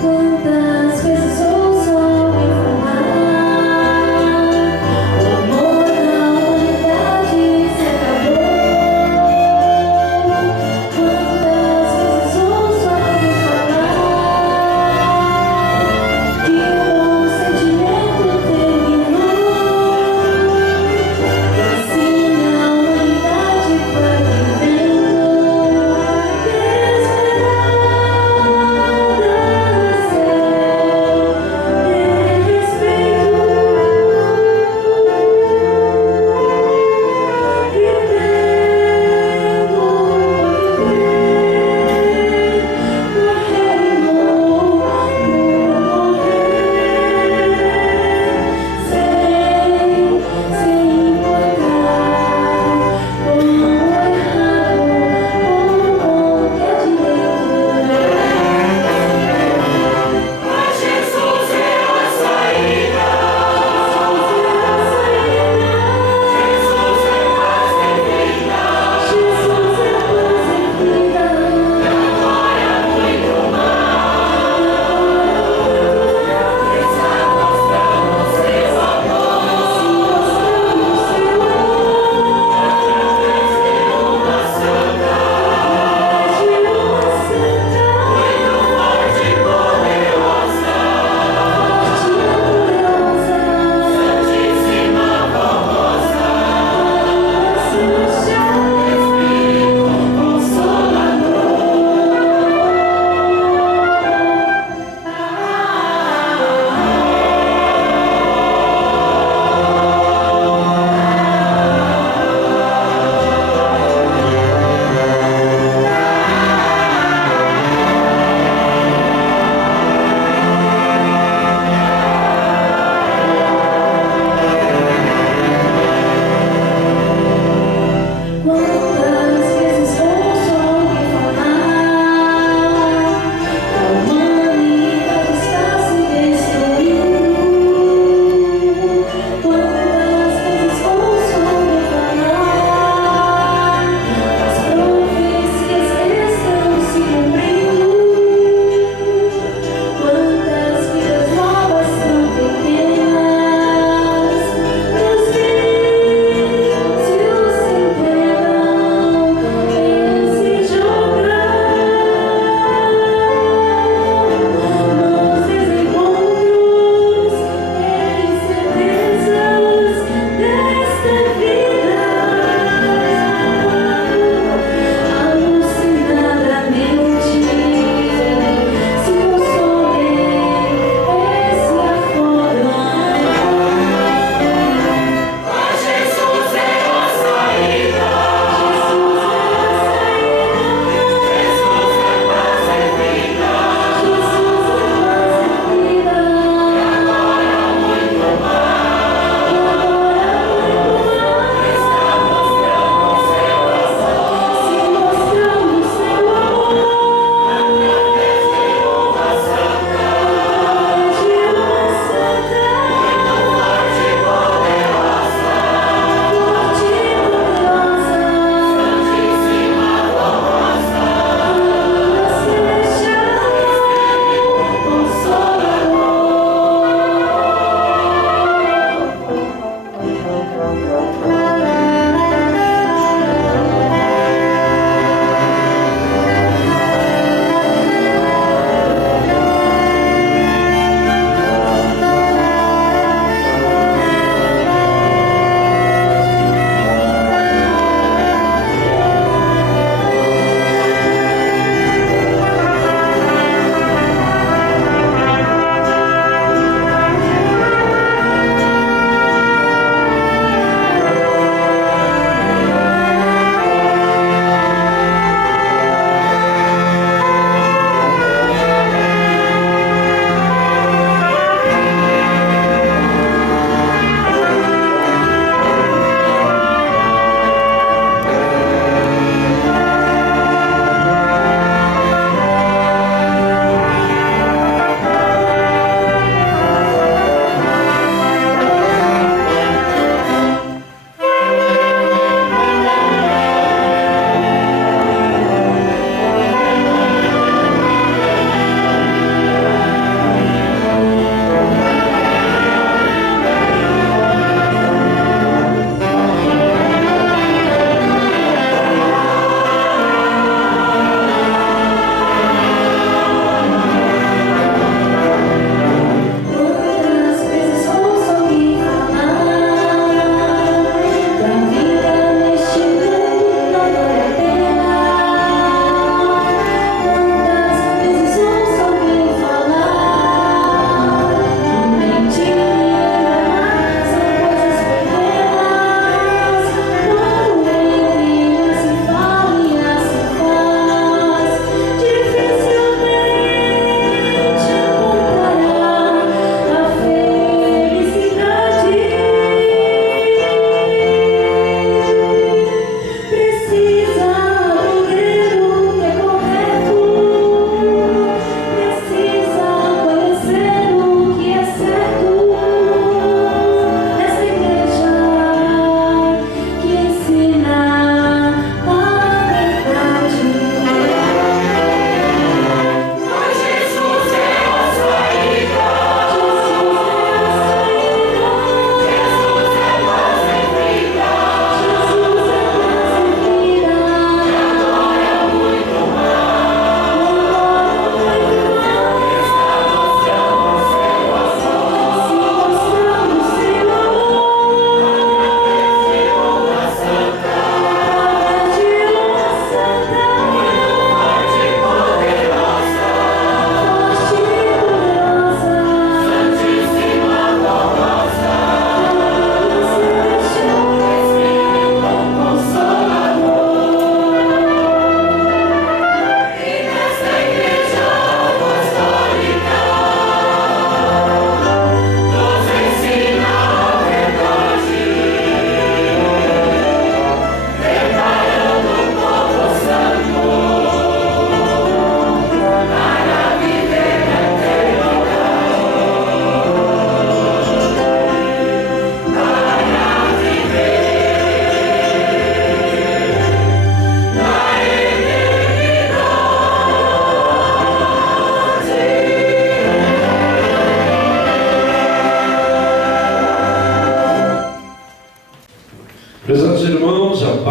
Quantas vezes ouço alguém falar, o amor não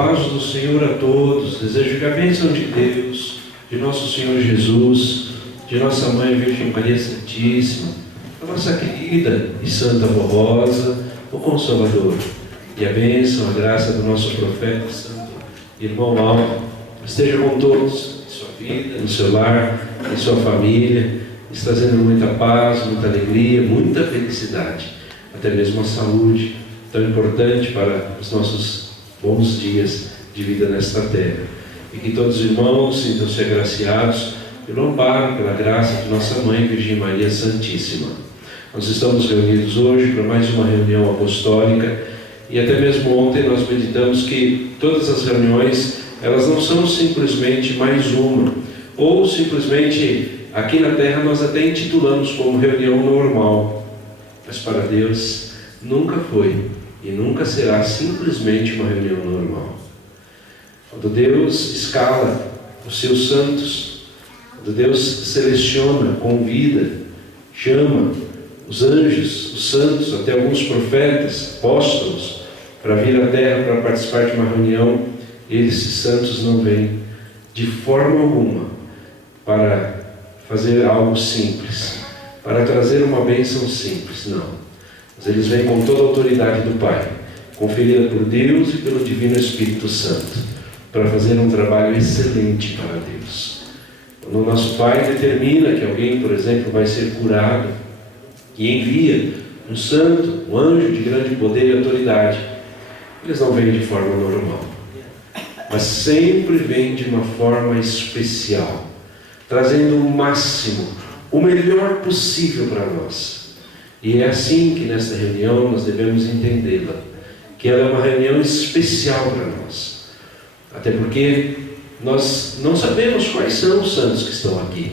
paz do Senhor a todos. Desejo que a bênção de Deus, de nosso Senhor Jesus, de nossa Mãe Virgem Maria Santíssima, da nossa querida e santa Vó Rosa, o Consolador, e a bênção, a graça do nosso profeta santo irmão Alvo, esteja com todos, em sua vida, no seu lar, em sua família, trazendo muita paz, muita alegria, muita felicidade, até mesmo a saúde, tão importante para os nossos bons dias de vida nesta terra. E que todos os irmãos sintam-se agraciados pelo amparo, pela graça de nossa Mãe Virgem Maria Santíssima. Nós estamos reunidos hoje para mais uma reunião apostólica, e até mesmo ontem nós meditamos que todas as reuniões, elas não são simplesmente mais uma, ou simplesmente aqui na terra nós até intitulamos como reunião normal, mas para Deus nunca foi e nunca será simplesmente uma reunião normal. Quando Deus escala os seus santos, quando Deus seleciona, convida, chama os anjos, os santos, até alguns profetas, apóstolos, para vir à terra para participar de uma reunião, esses santos não vêm de forma alguma para fazer algo simples, para trazer uma bênção simples, não. Mas eles vêm com toda a autoridade do Pai, conferida por Deus e pelo Divino Espírito Santo, para fazer um trabalho excelente para Deus. Quando o nosso Pai determina que alguém, por exemplo, vai ser curado, e envia um santo, um anjo de grande poder e autoridade, eles não vêm de forma normal, mas sempre vêm de uma forma especial, trazendo o máximo, o melhor possível para nós. E é assim que nesta reunião nós devemos entendê-la, que ela é uma reunião especial para nós, até porque nós não sabemos quais são os santos que estão aqui.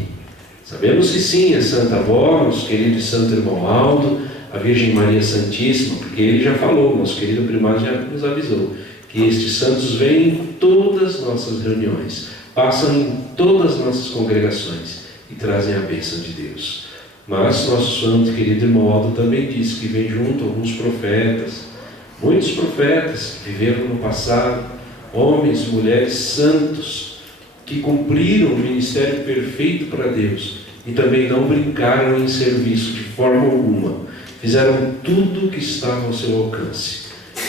Sabemos que sim, a Santa Avó, nosso querido e santo irmão Aldo, a Virgem Maria Santíssima, porque ele já falou, nosso querido primado já nos avisou, que estes santos vêm em todas as nossas reuniões, passam em todas as nossas congregações e trazem a bênção de Deus. Mas nosso santo querido irmão Aldo também disse que vem junto alguns profetas, muitos profetas que viveram no passado, homens e mulheres santos, que cumpriram o ministério perfeito para Deus e também não brincaram em serviço de forma alguma, fizeram tudo o que estava ao seu alcance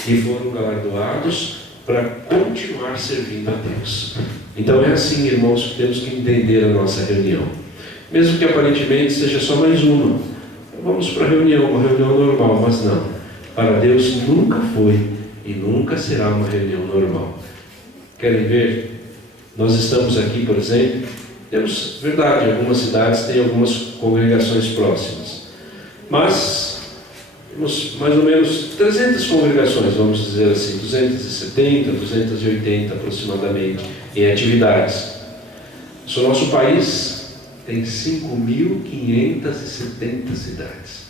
e foram galardoados para continuar servindo a Deus. Então é assim, irmãos, que temos que entender a nossa reunião, mesmo que aparentemente seja só mais uma. Vamos para a reunião, uma reunião normal, mas não, para Deus nunca foi e nunca será uma reunião normal. Querem ver? Nós estamos aqui, por exemplo, temos, verdade, algumas cidades têm algumas congregações próximas, mas temos mais ou menos 300 congregações, vamos dizer assim, 270, 280 aproximadamente, em atividades. O nosso país tem 5.570 cidades.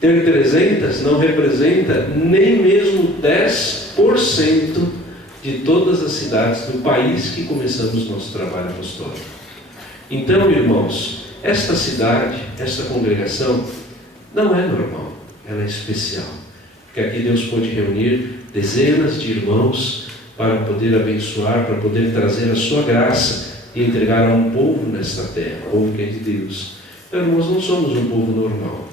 Ter 300 não representa nem mesmo 10% de todas as cidades do país que começamos nosso trabalho apostólico. Então, irmãos, esta cidade, esta congregação, não é normal, ela é especial. Porque aqui Deus pôde reunir dezenas de irmãos para poder abençoar, para poder trazer a sua graça e entregar a um povo nesta terra, povo que é de Deus. Então, irmãos, não somos um povo normal,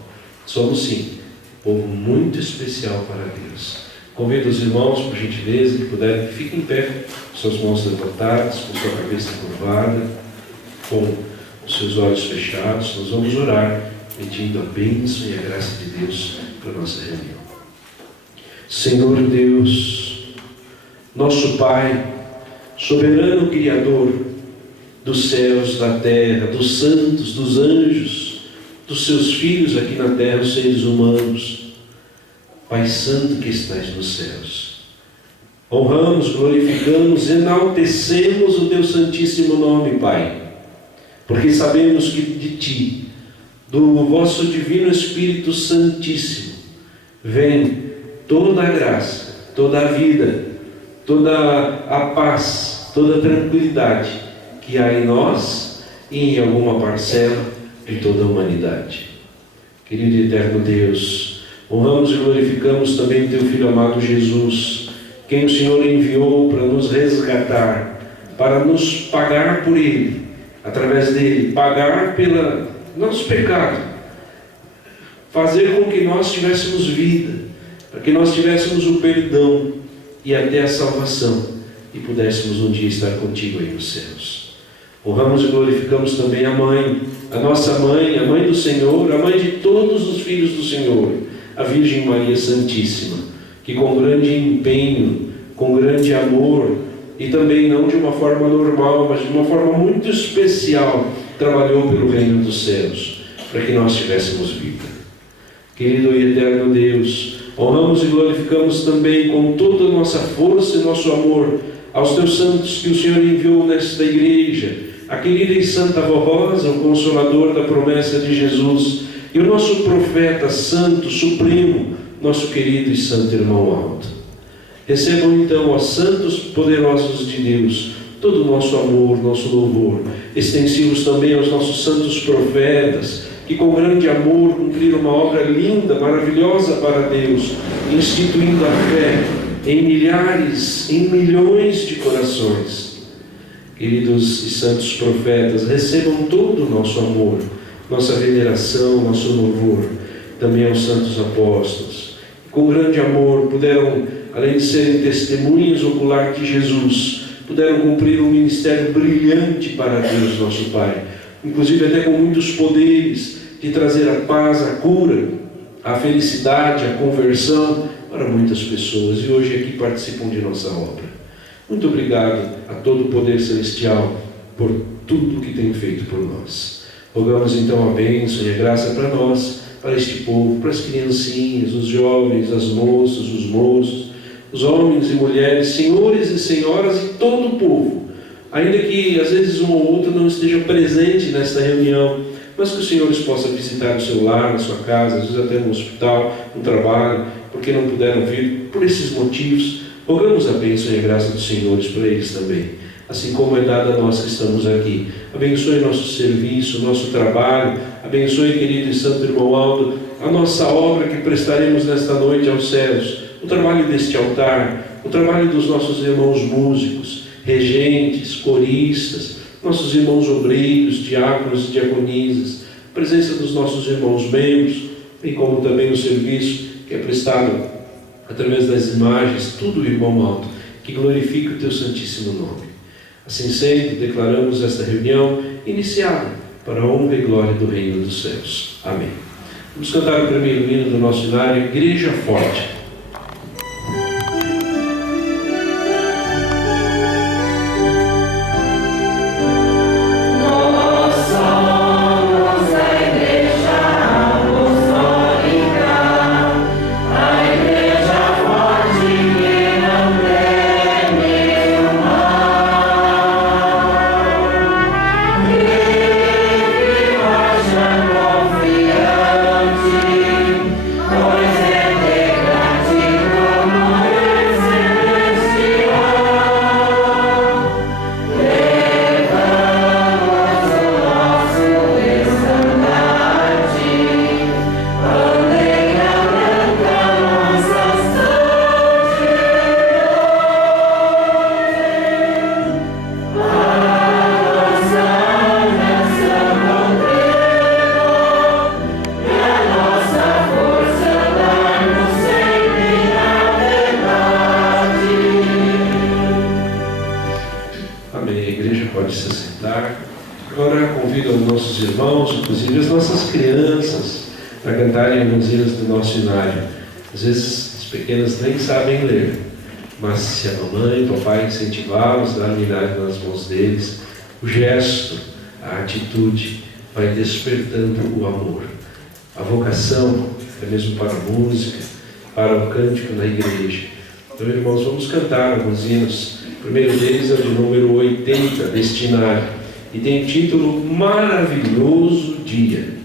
somos sim, um povo muito especial para Deus. Convido os irmãos, por gentileza, que puderem, que fiquem em pé, com suas mãos levantadas, com sua cabeça curvada, com os seus olhos fechados. Nós vamos orar, pedindo a bênção e a graça de Deus para a nossa reunião. Senhor Deus, nosso Pai, soberano Criador dos céus, da terra, dos santos, dos anjos, dos seus filhos aqui na terra, os seres humanos, Pai Santo que estás nos céus, honramos, glorificamos, enaltecemos o Teu santíssimo nome, Pai, porque sabemos que de Ti, do vosso Divino Espírito Santíssimo, vem toda a graça, toda a vida, toda a paz, toda a tranquilidade que há em nós e em alguma parcela de toda a humanidade. Querido e eterno Deus, honramos e glorificamos também o Teu Filho amado Jesus, quem o Senhor enviou para nos resgatar, para nos pagar por Ele, através dele, pagar pelo nosso pecado, fazer com que nós tivéssemos vida, para que nós tivéssemos o perdão e até a salvação, e pudéssemos um dia estar contigo aí nos céus. Honramos e glorificamos também a mãe, a nossa mãe, a mãe do Senhor, a mãe de todos os filhos do Senhor, a Virgem Maria Santíssima, que com grande empenho, com grande amor, e também não de uma forma normal, mas de uma forma muito especial, trabalhou pelo reino dos céus, para que nós tivéssemos vida. Querido e eterno Deus, honramos e glorificamos também com toda a nossa força e nosso amor aos teus santos que o Senhor enviou nesta igreja, a querida e santa Avó Rosa, o consolador da promessa de Jesus, e o nosso profeta santo, supremo, nosso querido e santo irmão Aldo. Recebam então, ó santos poderosos de Deus, todo o nosso amor, nosso louvor, extensivos também aos nossos santos profetas, que com grande amor cumpriram uma obra linda, maravilhosa para Deus, instituindo a fé em milhares, em milhões de corações. Queridos e santos profetas, recebam todo o nosso amor, nossa veneração, nosso louvor, também aos santos apóstolos. Com grande amor puderam, além de serem testemunhas ocular de Jesus, puderam cumprir um ministério brilhante para Deus nosso Pai, inclusive até com muitos poderes de trazer a paz, a cura, a felicidade, a conversão para muitas pessoas, e hoje aqui participam de nossa obra. Muito obrigado a todo o poder celestial por tudo que tem feito por nós. Rogamos então a bênção e a graça para nós, para este povo, para as criancinhas, os jovens, as moças, os moços, os homens e mulheres, senhores e senhoras e todo o povo, ainda que às vezes um ou outro não esteja presente nesta reunião, mas que os senhores possam visitar o seu lar, na sua casa, às vezes até no hospital, no trabalho, porque não puderam vir por esses motivos. Rogamos a bênção e a graça dos senhores para eles também, assim como é dada a nós que estamos aqui. Abençoe nosso serviço, nosso trabalho, abençoe, querido e santo irmão Aldo, a nossa obra que prestaremos nesta noite aos céus, o trabalho deste altar, o trabalho dos nossos irmãos músicos, regentes, coristas, nossos irmãos obreiros, diáconos e diaconisas, a presença dos nossos irmãos membros, bem como também o serviço que é prestado através das imagens, tudo, irmão Aldo, que glorifique o teu santíssimo nome. Assim sendo, declaramos esta reunião iniciada para a honra e glória do reino dos céus. Amém. Vamos cantar o primeiro hino do nosso hinário, Igreja Forte. Às vezes as pequenas nem sabem ler, mas se a mamãe e o papai incentivá-los, dar o hinário nas mãos deles, o gesto, a atitude vai despertando o amor, a vocação, até mesmo para a música, para o cântico na igreja. Então, irmãos, vamos cantar alguns hinos. O primeiro deles é o de número 80, deste hinário, e tem o título Maravilhoso Dia.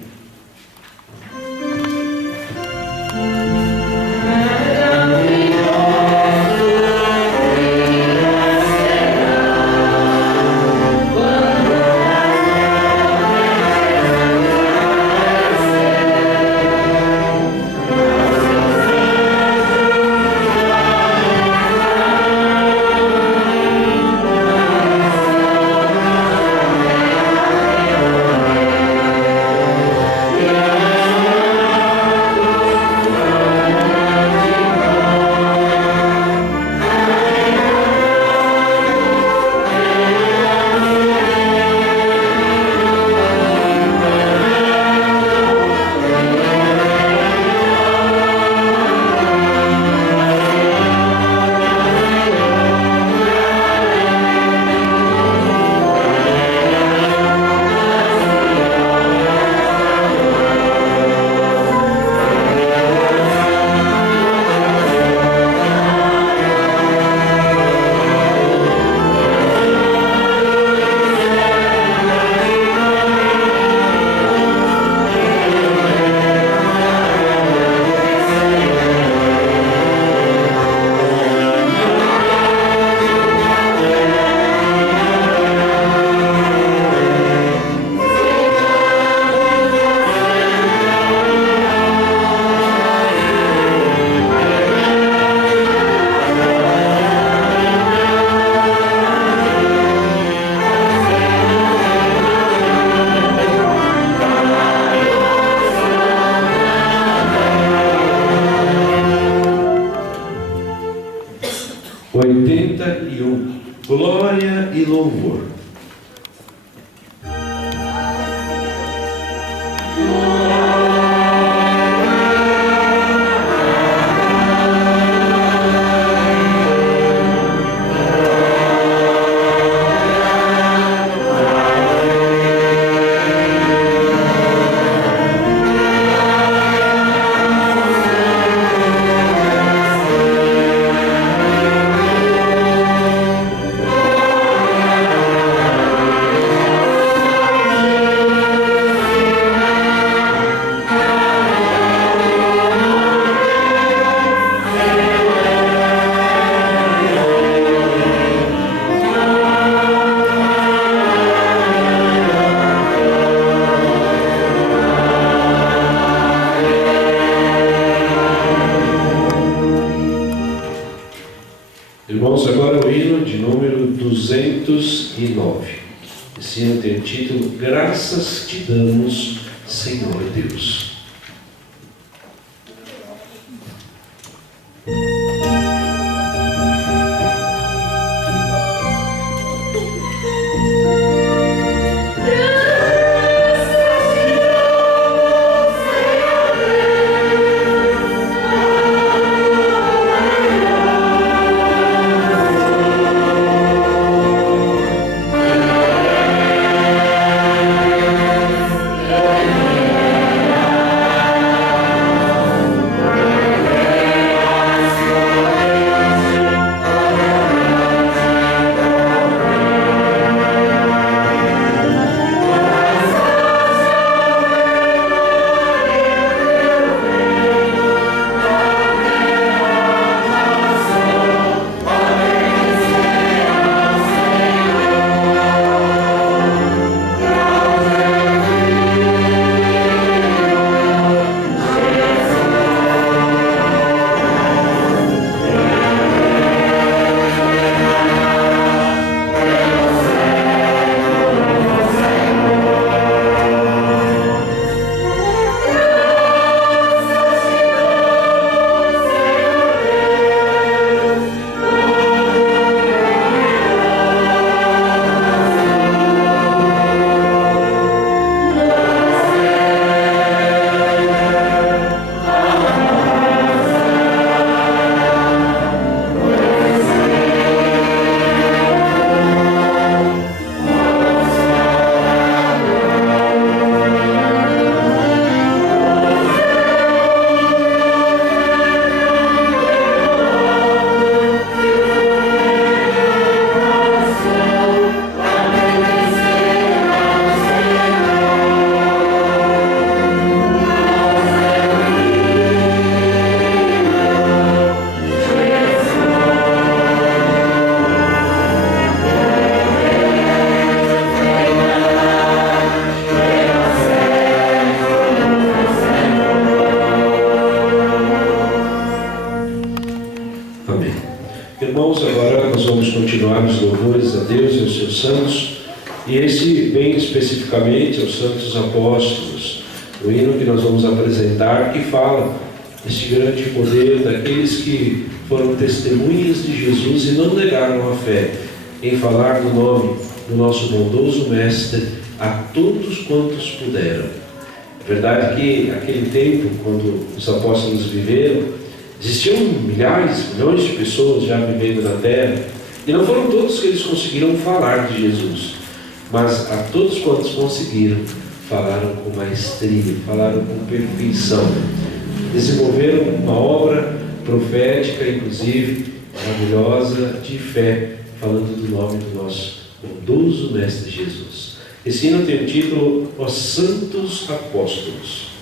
81. Glória e louvor. Irmãos, agora o hino de número 209. Esse hino tem o título Graças te damos, Senhor Deus. Irmãos, agora nós vamos continuar os louvores a Deus e aos seus santos, e esse bem especificamente aos santos apóstolos, o hino que nós vamos apresentar, que fala este grande poder daqueles que foram testemunhas de Jesus e não negaram a fé, em falar do nome do nosso bondoso Mestre a todos quantos puderam. É verdade que naquele tempo, quando os apóstolos viveram, existiam milhares, milhões de pessoas já vivendo na terra, e não foram todos que eles conseguiram falar de Jesus, mas a todos quantos conseguiram, falaram com maestria, falaram com perfeição, desenvolveram uma obra profética, inclusive maravilhosa, de fé, falando do nome do nosso bondoso Mestre Jesus. Esse hino tem o título Os Santos Apóstolos.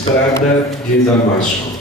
estrada de Damasco.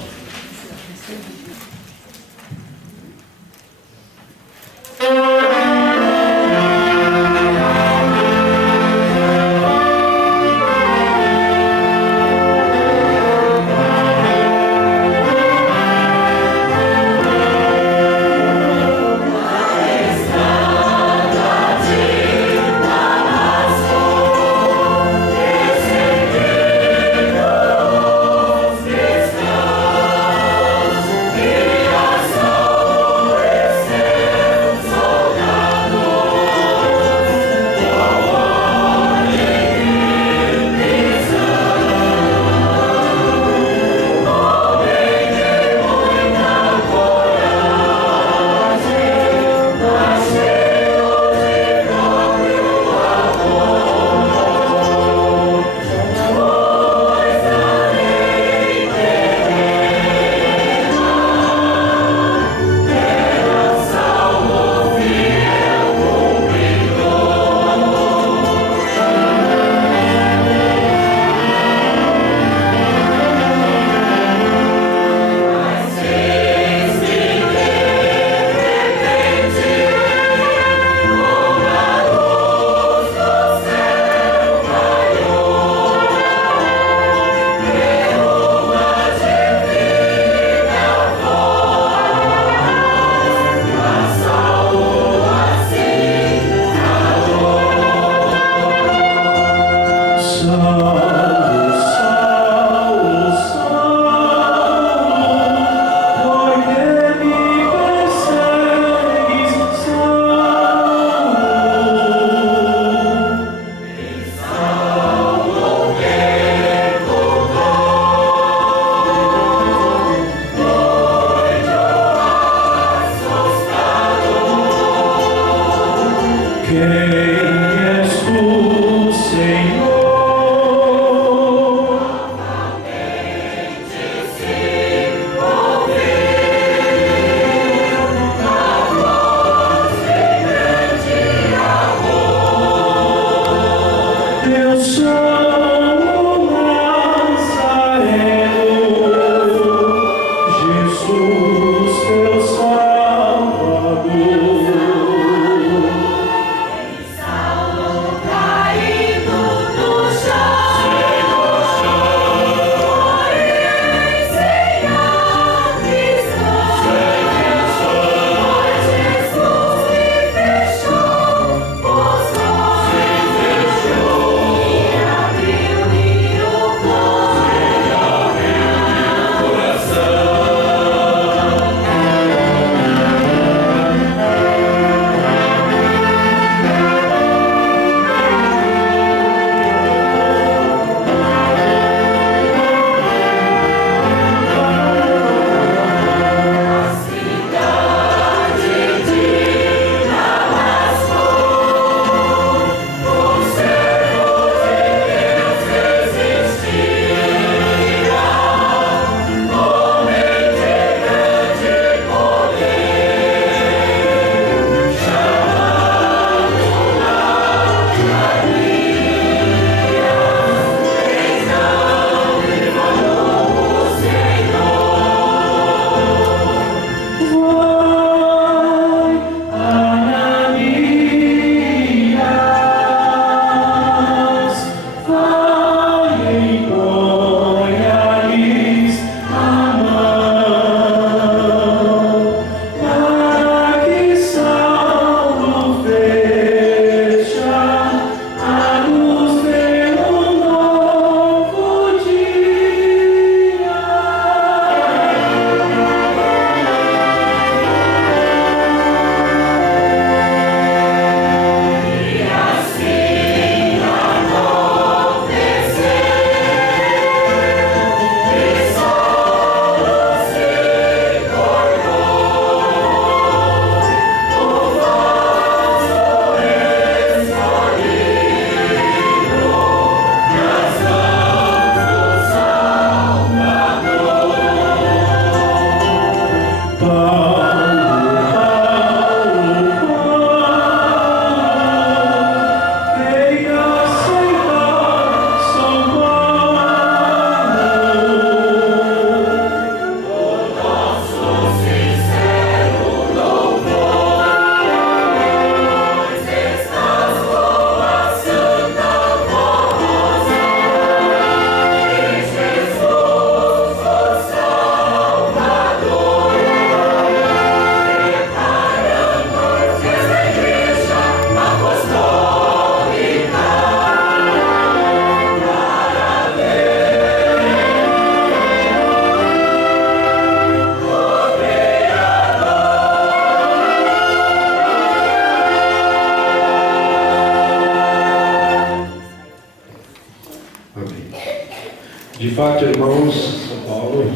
fato, irmãos, São Paulo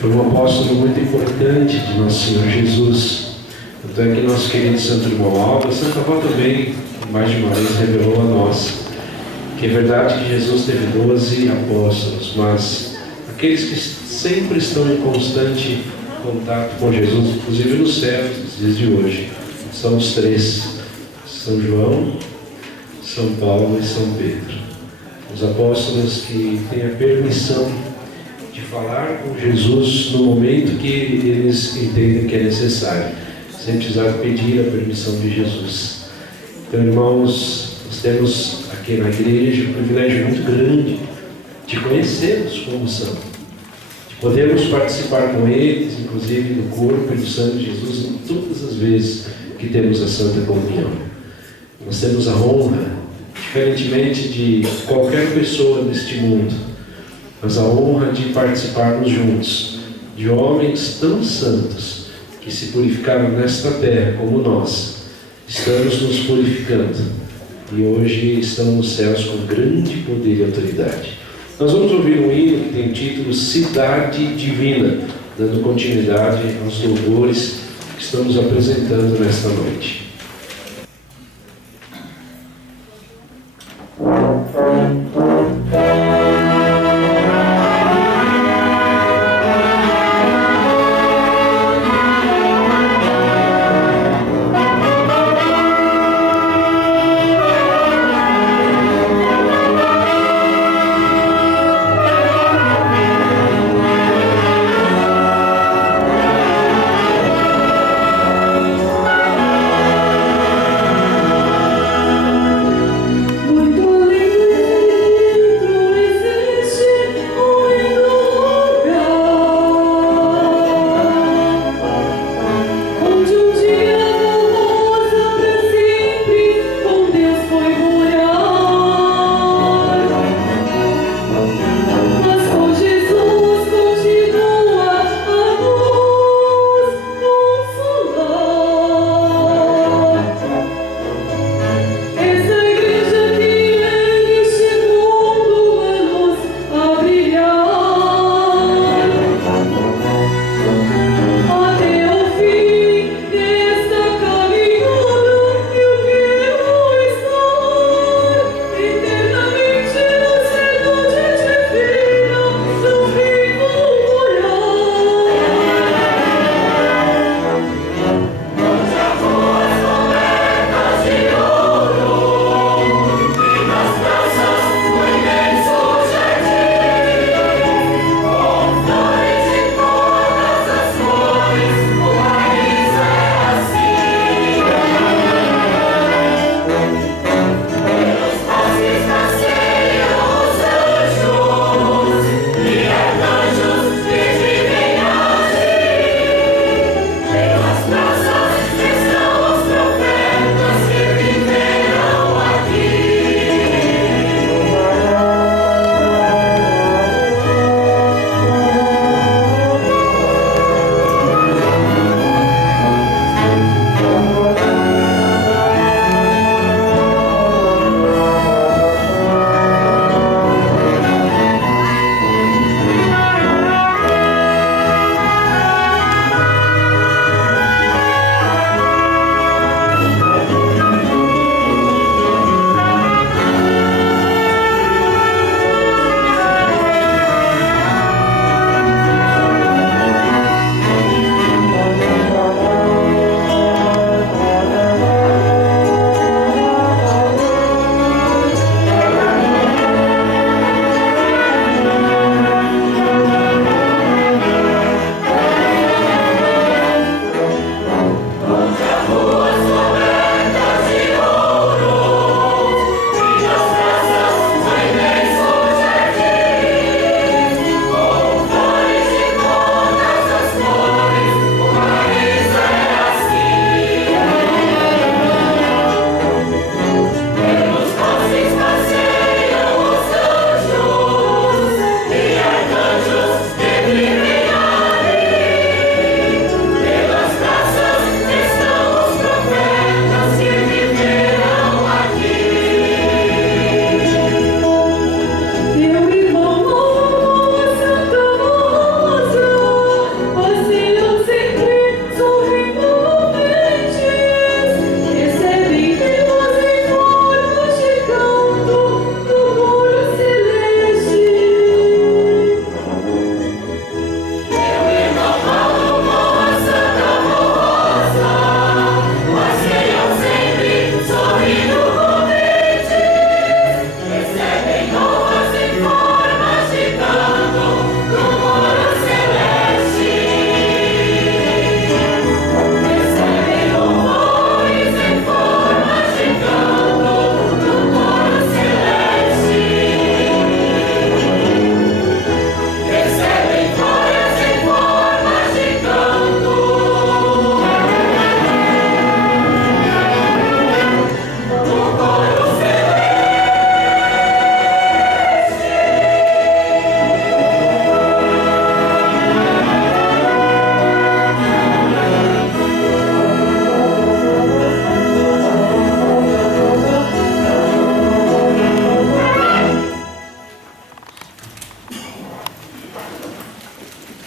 foi um apóstolo muito importante de Nosso Senhor Jesus. Tanto é que nosso querido Santo Irmão Alba, Santa Avó também, mais de uma vez, revelou a nós que é verdade que Jesus teve 12 apóstolos, mas aqueles que sempre estão em constante contato com Jesus, inclusive nos céus, nos dias de hoje, são os 3, São João, São Paulo e São Pedro. Os apóstolos que têm a permissão de falar com Jesus no momento que eles entendem que é necessário, sem precisar pedir a permissão de Jesus. Então, irmãos, nós temos aqui na igreja um privilégio muito grande de conhecê-los como são, de podermos participar com eles, inclusive do corpo e do sangue de Jesus, em todas as vezes que temos a Santa Comunhão. Nós temos a honra, diferentemente de qualquer pessoa neste mundo, mas a honra de participarmos juntos de homens tão santos que se purificaram nesta terra como nós. Estamos nos purificando e hoje estão nos céus com grande poder e autoridade. Nós vamos ouvir um hino que tem o título Cidade Divina, dando continuidade aos louvores que estamos apresentando nesta noite.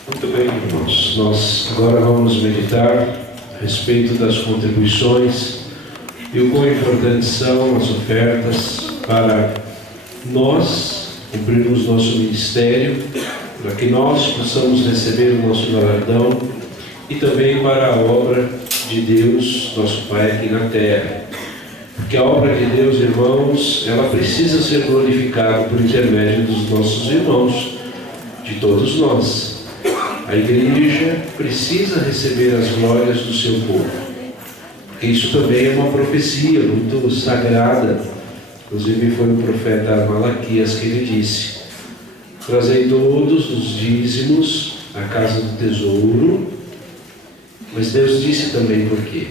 Muito bem, irmãos. Nós agora vamos meditar a respeito das contribuições e o quão importantes são as ofertas para nós cumprirmos nosso ministério, para que nós possamos receber o nosso galardão e também para a obra de Deus, nosso Pai, aqui na terra. Porque a obra de Deus, irmãos, ela precisa ser glorificada por intermédio dos nossos irmãos, de todos nós. A igreja precisa receber as glórias do seu povo. Porque isso também é uma profecia muito sagrada. Inclusive foi o profeta Malaquias que ele disse: trazei todos os dízimos à casa do tesouro. Mas Deus disse também por quê?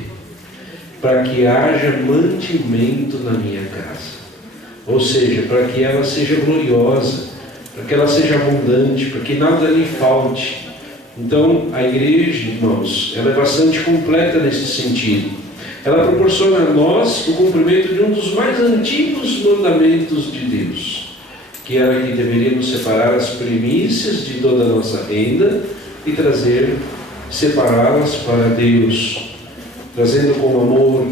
Para que haja mantimento na minha casa. Ou seja, para que ela seja gloriosa, para que ela seja abundante, para que nada lhe falte. Então, a igreja, irmãos, ela é bastante completa nesse sentido. Ela proporciona a nós o cumprimento de um dos mais antigos mandamentos de Deus, que era que deveríamos separar as primícias de toda a nossa renda e separá-las para Deus, trazendo com amor,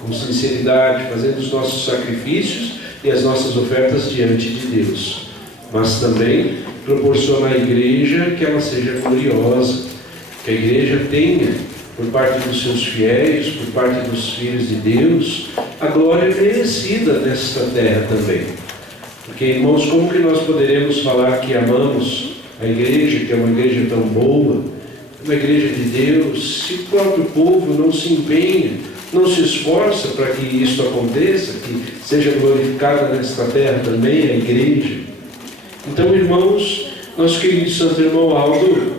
com sinceridade, fazendo os nossos sacrifícios e as nossas ofertas diante de Deus. Mas também proporciona à igreja que ela seja gloriosa, que a igreja tenha, por parte dos seus fiéis, por parte dos filhos de Deus, a glória merecida nesta terra também. Porque, irmãos, como que nós poderemos falar que amamos a igreja, que é uma igreja tão boa, uma igreja de Deus, se o próprio povo não se empenha, não se esforça para que isso aconteça, que seja glorificada nesta terra também a igreja? Então, irmãos, nosso querido Santo Irmão Aldo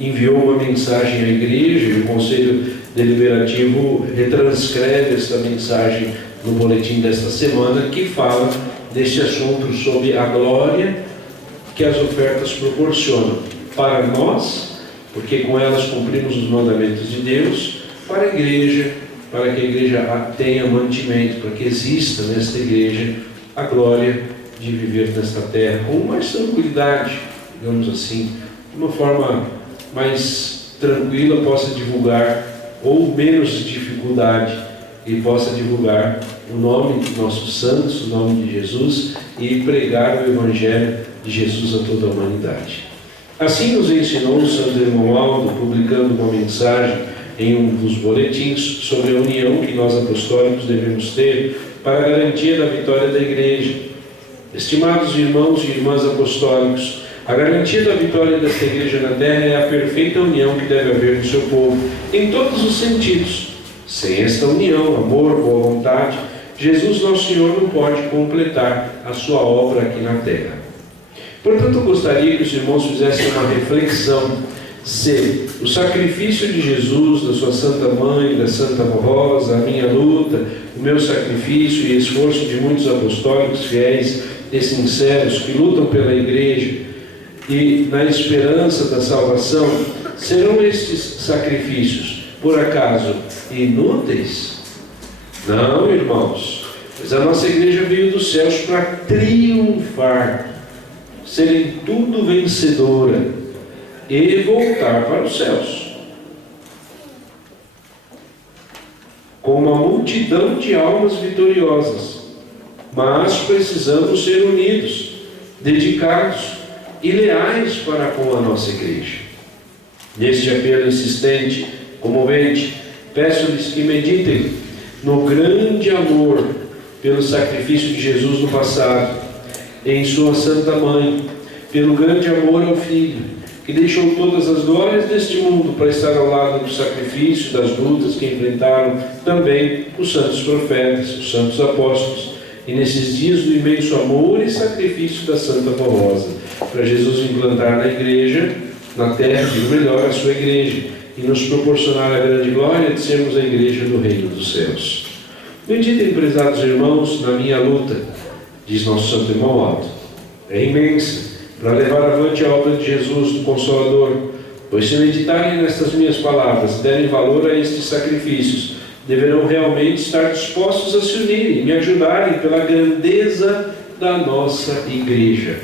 enviou uma mensagem à igreja e o Conselho Deliberativo retranscreve esta mensagem no boletim desta semana, que fala desse assunto sobre a glória que as ofertas proporcionam para nós, porque com elas cumprimos os mandamentos de Deus, para a igreja, para que a igreja tenha mantimento, para que exista nesta igreja a glória de viver nesta terra com mais tranquilidade, digamos assim, de uma forma mais tranquila, possa divulgar, ou menos dificuldade, e possa divulgar o nome de nossos santos, o nome de Jesus, e pregar o Evangelho de Jesus a toda a humanidade. Assim nos ensinou o Santo Irmão Aldo, publicando uma mensagem em um dos boletins sobre a união que nós apostólicos devemos ter para a garantia da vitória da igreja. Estimados irmãos e irmãs apostólicos, a garantia da vitória desta igreja na terra é a perfeita união que deve haver no seu povo, em todos os sentidos. Sem esta união, amor, boa vontade, Jesus nosso Senhor não pode completar a sua obra aqui na terra. Portanto, eu gostaria que os irmãos fizessem uma reflexão se o sacrifício de Jesus, da sua Santa Mãe, da Santa Rosa, a minha luta, o meu sacrifício e esforço de muitos apostólicos fiéis e sinceros que lutam pela igreja e na esperança da salvação, serão estes sacrifícios, por acaso, inúteis? Não, irmãos, mas a nossa igreja veio dos céus para triunfar, ser em tudo vencedora e voltar para os céus, com uma multidão de almas vitoriosas. Mas precisamos ser unidos, dedicados e leais para com a nossa igreja. Neste apelo insistente, comovente, peço-lhes que meditem no grande amor pelo sacrifício de Jesus no passado, em sua Santa Mãe, pelo grande amor ao Filho, que deixou todas as glórias deste mundo para estar ao lado do sacrifício, das lutas que enfrentaram também os santos profetas, os santos apóstolos, e nesses dias do imenso amor e sacrifício da Santa Rosa, para Jesus implantar na igreja, na terra, e melhor a sua igreja, e nos proporcionar a grande glória de sermos a igreja do reino dos céus. Meditem, prezados irmãos, na minha luta, diz nosso Santo Irmão Aldo. É imensa, para levar avante a obra de Jesus, do Consolador, pois se meditarem nestas minhas palavras, derem valor a estes sacrifícios, deverão realmente estar dispostos a se unirem e me ajudarem pela grandeza da nossa igreja.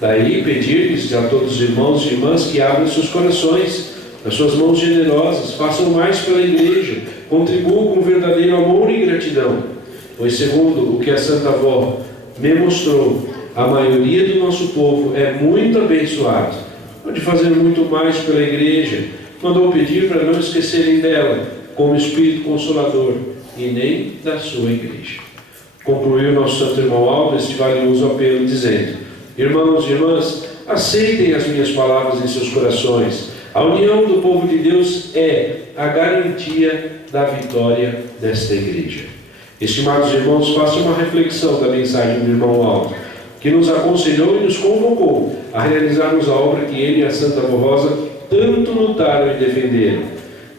Daí pedir-lhes a todos os irmãos e irmãs que abram seus corações, as suas mãos generosas, façam mais pela igreja, contribuam com verdadeiro amor e gratidão. Pois segundo o que a Santa Avó me mostrou, a maioria do nosso povo é muito abençoado, pode fazer muito mais pela igreja. Mandou pedir para não esquecerem dela, como Espírito Consolador, e nem da sua igreja. Concluiu nosso Santo Irmão Aldo este valioso apelo, dizendo: irmãos e irmãs, aceitem as minhas palavras em seus corações. A união do povo de Deus é a garantia da vitória desta igreja. Estimados irmãos, façam uma reflexão da mensagem do irmão Aldo, que nos aconselhou e nos convocou a realizarmos a obra que ele e a Santa Avó Rosa tanto lutaram e defenderam.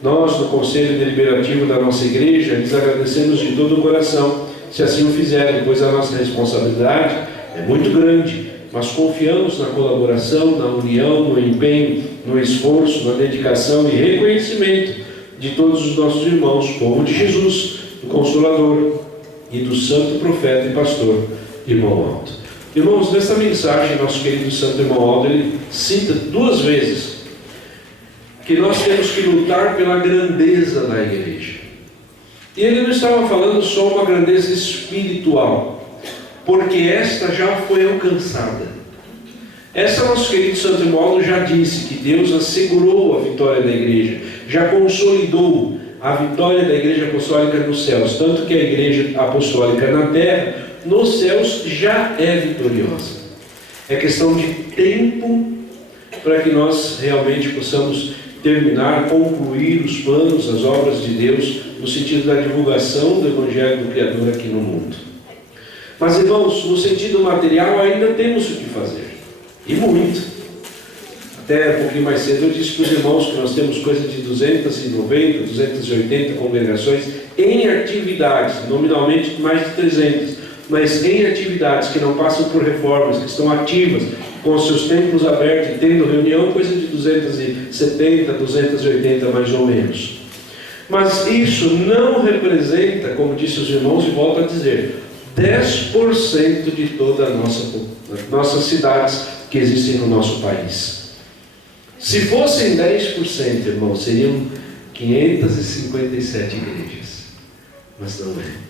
Nós, no Conselho Deliberativo da nossa igreja, lhes agradecemos de todo o coração, se assim o fizerem, pois a nossa responsabilidade é muito grande, mas confiamos na colaboração, na união, no empenho, no esforço, na dedicação e reconhecimento de todos os nossos irmãos, povo de Jesus, do Consolador e do santo profeta e pastor, irmão Aldo. Irmãos, nesta mensagem, nosso querido santo irmão Aldo, ele cita 2 vezes que nós temos que lutar pela grandeza da igreja. E ele não estava falando só uma grandeza espiritual, porque esta já foi alcançada. Essa nosso querido santo irmão Aldo já disse que Deus assegurou a vitória da igreja, já consolidou a vitória da igreja apostólica nos céus, tanto que a igreja apostólica na terra, nos céus, já é vitoriosa. É questão de tempo para que nós realmente possamos terminar, concluir os planos, as obras de Deus, no sentido da divulgação do Evangelho do Criador aqui no mundo. Mas, irmãos, no sentido material ainda temos o que fazer, e muito. Até um pouquinho mais cedo eu disse para os irmãos que nós temos coisa de 290, 280 congregações em atividades, nominalmente mais de 300, mas em atividades que não passam por reformas, que estão ativas, com os seus templos abertos e tendo reunião, coisa de 270, 280 mais ou menos. Mas isso não representa, como disse os irmãos, e volto a dizer, 10% de toda a nossas cidades que existem no nosso país. Se fossem 10%, irmãos, seriam 557 igrejas. Mas não é.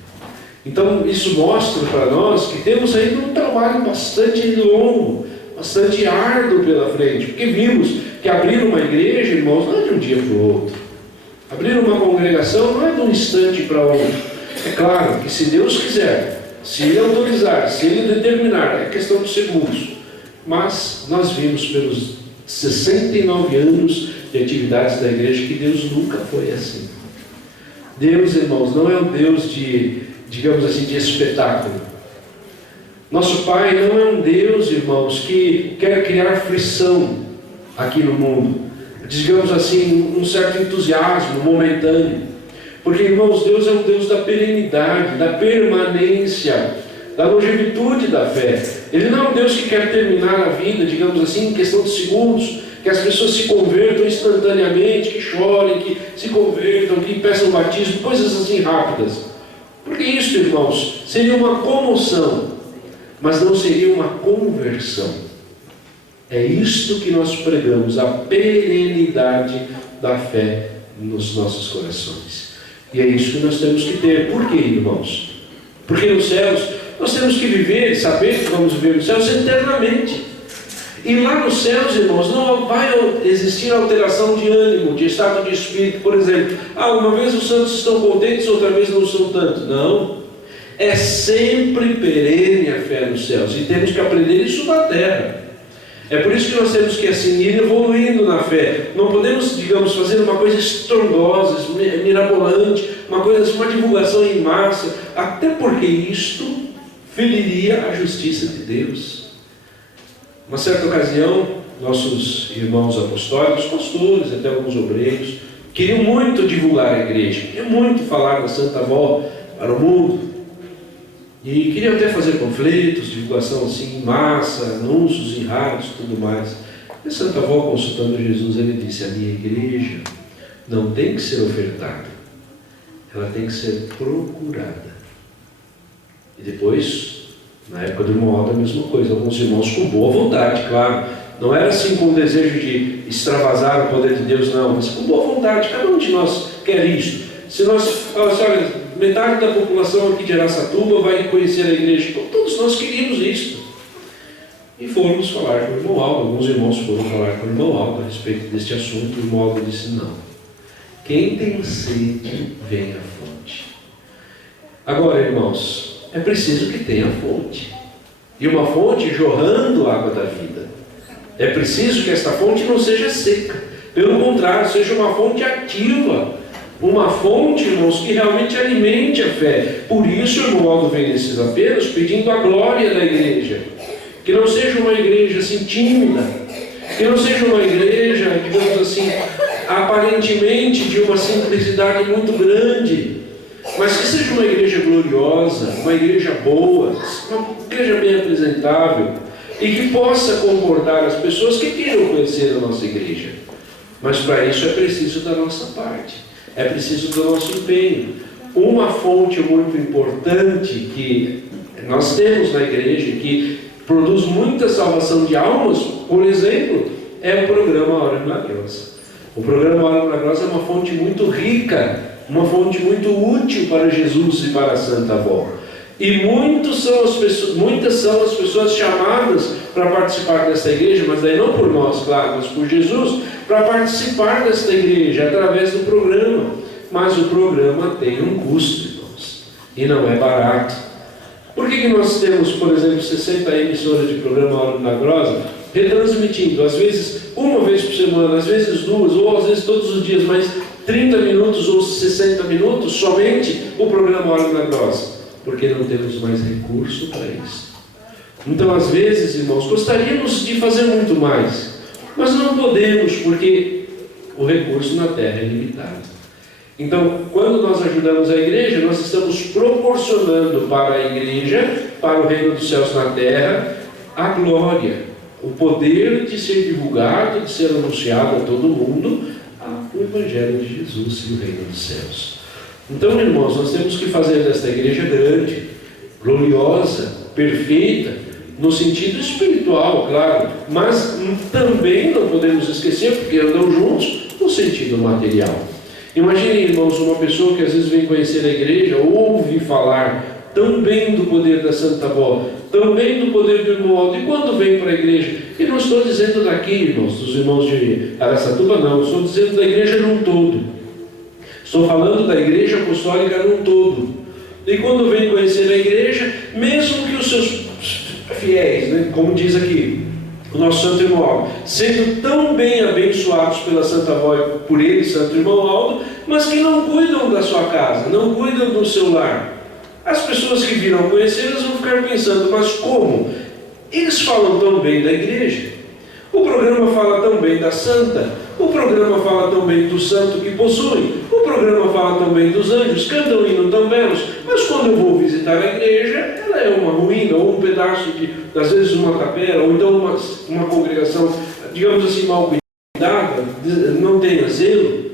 Então, isso mostra para nós que temos ainda um trabalho bastante longo, bastante árduo pela frente, porque vimos que abrir uma igreja, irmãos, não é de um dia para o outro. Abrir uma congregação não é de um instante para outro. É claro que se Deus quiser, se Ele autorizar, se Ele determinar, é questão de segundos. Mas nós vimos pelos 69 anos de atividades da igreja que Deus nunca foi assim. Deus, irmãos, não é um Deus de, digamos assim, de espetáculo. Nosso Pai não é um Deus, irmãos, que quer criar frição aqui no mundo. Digamos assim, um certo entusiasmo momentâneo. Porque, irmãos, Deus é um Deus da perenidade, da permanência, da longevidade da fé. Ele não é um Deus que quer terminar a vida, digamos assim, em questão de segundos, que as pessoas se convertam instantaneamente, que chorem, que se convertam, que peçam batismo, coisas assim rápidas. Porque isso, irmãos, seria uma comoção, mas não seria uma conversão. É isto que nós pregamos, a perenidade da fé nos nossos corações. E é isso que nós temos que ter. Por quê, irmãos? Porque nos céus nós temos que viver, saber que vamos viver nos céus eternamente. E lá nos céus, irmãos, não vai existir alteração de ânimo, de estado de espírito, por exemplo. Uma vez os santos estão contentes, outra vez não são tanto. Não. É sempre perene a fé nos céus. E temos que aprender isso na terra. É por isso que nós temos que assim ir evoluindo na fé. Não podemos, digamos, fazer uma coisa estrondosa, mirabolante, uma coisa, uma divulgação em massa, até porque isto feriria a justiça de Deus. Uma certa ocasião, nossos irmãos apostólicos, pastores, até alguns obreiros, queriam muito divulgar a igreja, queriam muito falar da Santa Avó para o mundo. E queriam até fazer panfletos, divulgação assim em massa, anúncios em rádios, tudo mais. E a Santa Avó, consultando Jesus, ele disse: a minha igreja não tem que ser ofertada, ela tem que ser procurada. E depois Na época do irmão Aldo, a mesma coisa. Alguns irmãos com boa vontade, claro. Não era assim com o desejo de extravasar o poder de Deus, não, mas com boa vontade. Cada um de nós quer isso. Se nós falarmos, olha, metade da população aqui de Araçatuba vai conhecer a igreja, então, todos nós queríamos isso. E fomos falar com o irmão Aldo. Alguns irmãos foram falar com o irmão Aldo a respeito deste assunto. O irmão Aldo disse: não. Quem tem sede, vem à fonte. Agora, irmãos, é preciso que tenha fonte. E uma fonte jorrando água da vida. É preciso que esta fonte não seja seca. Pelo contrário, seja uma fonte ativa. Uma fonte, irmãos, que realmente alimente a fé. Por isso, o irmão Aldo vem nesses apelos pedindo a glória da igreja. Que não seja uma igreja assim tímida. Que não seja uma igreja, digamos assim, aparentemente de uma simplicidade muito grande. Mas que seja uma igreja gloriosa, uma igreja boa, uma igreja bem apresentável. E que possa comportar as pessoas que queiram conhecer a nossa igreja. Mas para isso é preciso da nossa parte. É preciso do nosso empenho. Uma fonte muito importante que nós temos na igreja, que produz muita salvação de almas, por exemplo, é o programa Hora Milagrosa. O programa Hora Milagrosa é uma fonte muito rica, uma fonte muito útil para Jesus e para a Santa Avó. E muitas são as pessoas chamadas para participar desta igreja, mas daí não por nós, claro, mas por Jesus, para participar desta igreja através do programa. Mas o programa tem um custo, irmãos, e não é barato. Por que nós temos, por exemplo, 60 emissoras de programa Hora Milagrosa retransmitindo, às vezes uma vez por semana, às vezes duas, ou às vezes todos os dias, mas 30 minutos ou 60 minutos somente o programa Hora Milagrosa? Porque não temos mais recurso para isso. Então, às vezes, irmãos, gostaríamos de fazer muito mais, mas não podemos, porque o recurso na terra é limitado. Então, quando nós ajudamos a igreja, nós estamos proporcionando para a igreja, para o reino dos céus na terra, a glória, o poder de ser divulgado, de ser anunciado a todo mundo, o Evangelho de Jesus e o reino dos céus. Então, irmãos, nós temos que fazer desta igreja grande, gloriosa, perfeita, no sentido espiritual, claro, mas também não podemos esquecer, porque andam juntos, no sentido material. Imagine, irmãos, uma pessoa que às vezes vem conhecer a igreja, ouve falar tão bem do poder da Santa Avó, tão bem do poder do irmão Aldo, e quando vem para a igreja, e não estou dizendo daqui, irmãos, dos irmãos de Araçatuba, não, estou dizendo da igreja num todo. Estou falando da igreja apostólica num todo. E quando vem conhecer a igreja, mesmo que os seus fiéis, né, como diz aqui o nosso Santo Irmão Aldo, sendo tão bem abençoados pela Santa Avó e por ele, Santo Irmão Aldo, mas que não cuidam da sua casa, não cuidam do seu lar. As pessoas que virão conhecer, elas vão ficar pensando, mas como? Eles falam tão bem da igreja. O programa fala tão bem da santa, o programa fala tão bem do santo que possui, o programa fala tão bem dos anjos, cantam hino tão belos, mas quando eu vou visitar a igreja, ela é uma ruína, ou um pedaço de, às vezes uma capela, ou então uma congregação, digamos assim, mal cuidada, não tem zelo.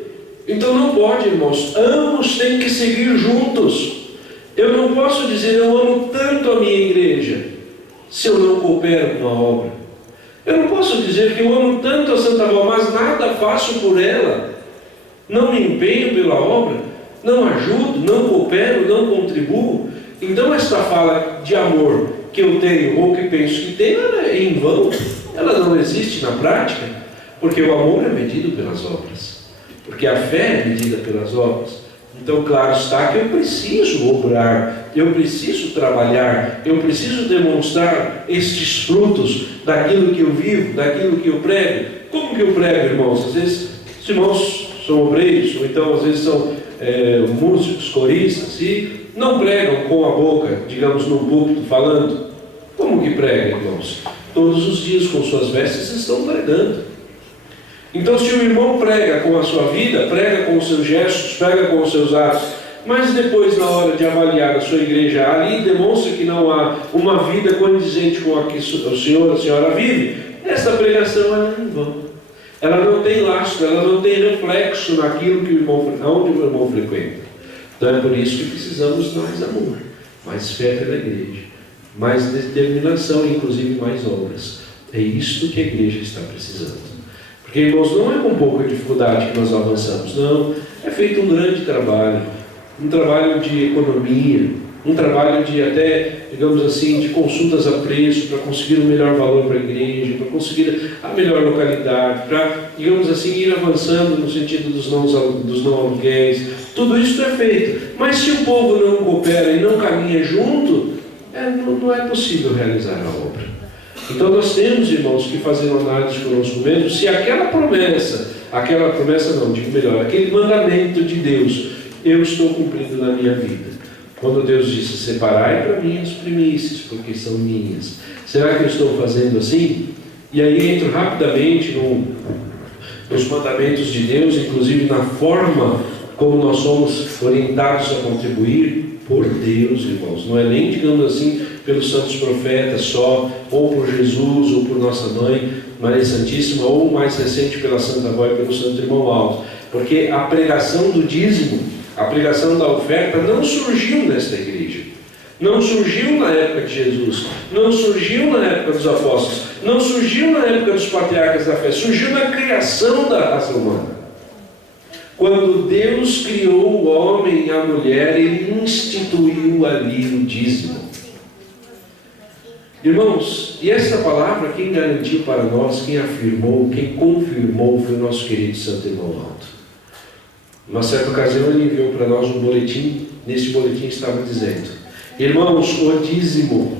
Então não pode, irmãos, ambos têm que seguir juntos. Eu não posso dizer, eu amo tanto a minha igreja, se eu não coopero com a obra. Eu não posso dizer que eu amo tanto a Santa Avó, mas nada faço por ela. Não me empenho pela obra, não ajudo, não coopero, não contribuo. Então esta fala de amor que eu tenho ou que penso que tenho, ela é em vão. Ela não existe na prática, porque o amor é medido pelas obras. Porque a fé é medida pelas obras. Então, claro está que eu preciso obrar, eu preciso trabalhar, eu preciso demonstrar estes frutos daquilo que eu vivo, daquilo que eu prego. Como que eu prego, irmãos? Às vezes, os irmãos são obreiros, ou então às vezes são músicos, coristas, e não pregam com a boca, digamos, no púlpito, falando. Como que pregam, irmãos? Todos os dias, com suas vestes, estão pregando. Então, se o irmão prega com a sua vida, prega com os seus gestos, prega com os seus atos, mas depois, na hora de avaliar a sua igreja, ali demonstra que não há uma vida condizente com a que o senhor, a senhora vive, essa pregação é em vão. Ela não tem lastro, ela não tem reflexo naquilo que o irmão, onde o irmão frequenta. Então é por isso que precisamos mais amor, mais fé pela igreja, mais determinação, inclusive mais obras. É isto que a igreja está precisando. Porque, irmãos, não é com pouca dificuldade que nós avançamos, não. É feito um grande trabalho, um trabalho de economia, um trabalho de até, digamos assim, de consultas a preço, para conseguir o melhor valor para a igreja, para conseguir a melhor localidade, para, digamos assim, ir avançando no sentido dos não aluguéis. Tudo isso é feito. Mas se o povo não coopera e não caminha junto, não é possível realizar a obra. Então nós temos, irmãos, que fazer uma análise conosco mesmo, se aquele mandamento de Deus, eu estou cumprindo na minha vida. Quando Deus disse, separai para mim as primícias, porque são minhas. Será que eu estou fazendo assim? E aí entro rapidamente nos mandamentos de Deus, inclusive na forma como nós somos orientados a contribuir por Deus, irmãos. Não é nem, digamos assim, pelos santos profetas só, ou por Jesus, ou por nossa mãe, Maria Santíssima, ou mais recente pela Santa Avó e pelo Santo Irmão Alto. Porque a pregação do dízimo, a pregação da oferta não surgiu nesta igreja. Não surgiu na época de Jesus. Não surgiu na época dos apóstolos. Não surgiu na época dos patriarcas da fé. Surgiu na criação da raça humana. Quando Deus criou o homem e a mulher, Ele instituiu ali o dízimo. Irmãos, e essa palavra, quem garantiu para nós, quem afirmou, quem confirmou, foi o nosso querido Santo Irmão Alto. Numa certa ocasião ele enviou para nós um boletim. Nesse boletim estava dizendo: irmãos, o dízimo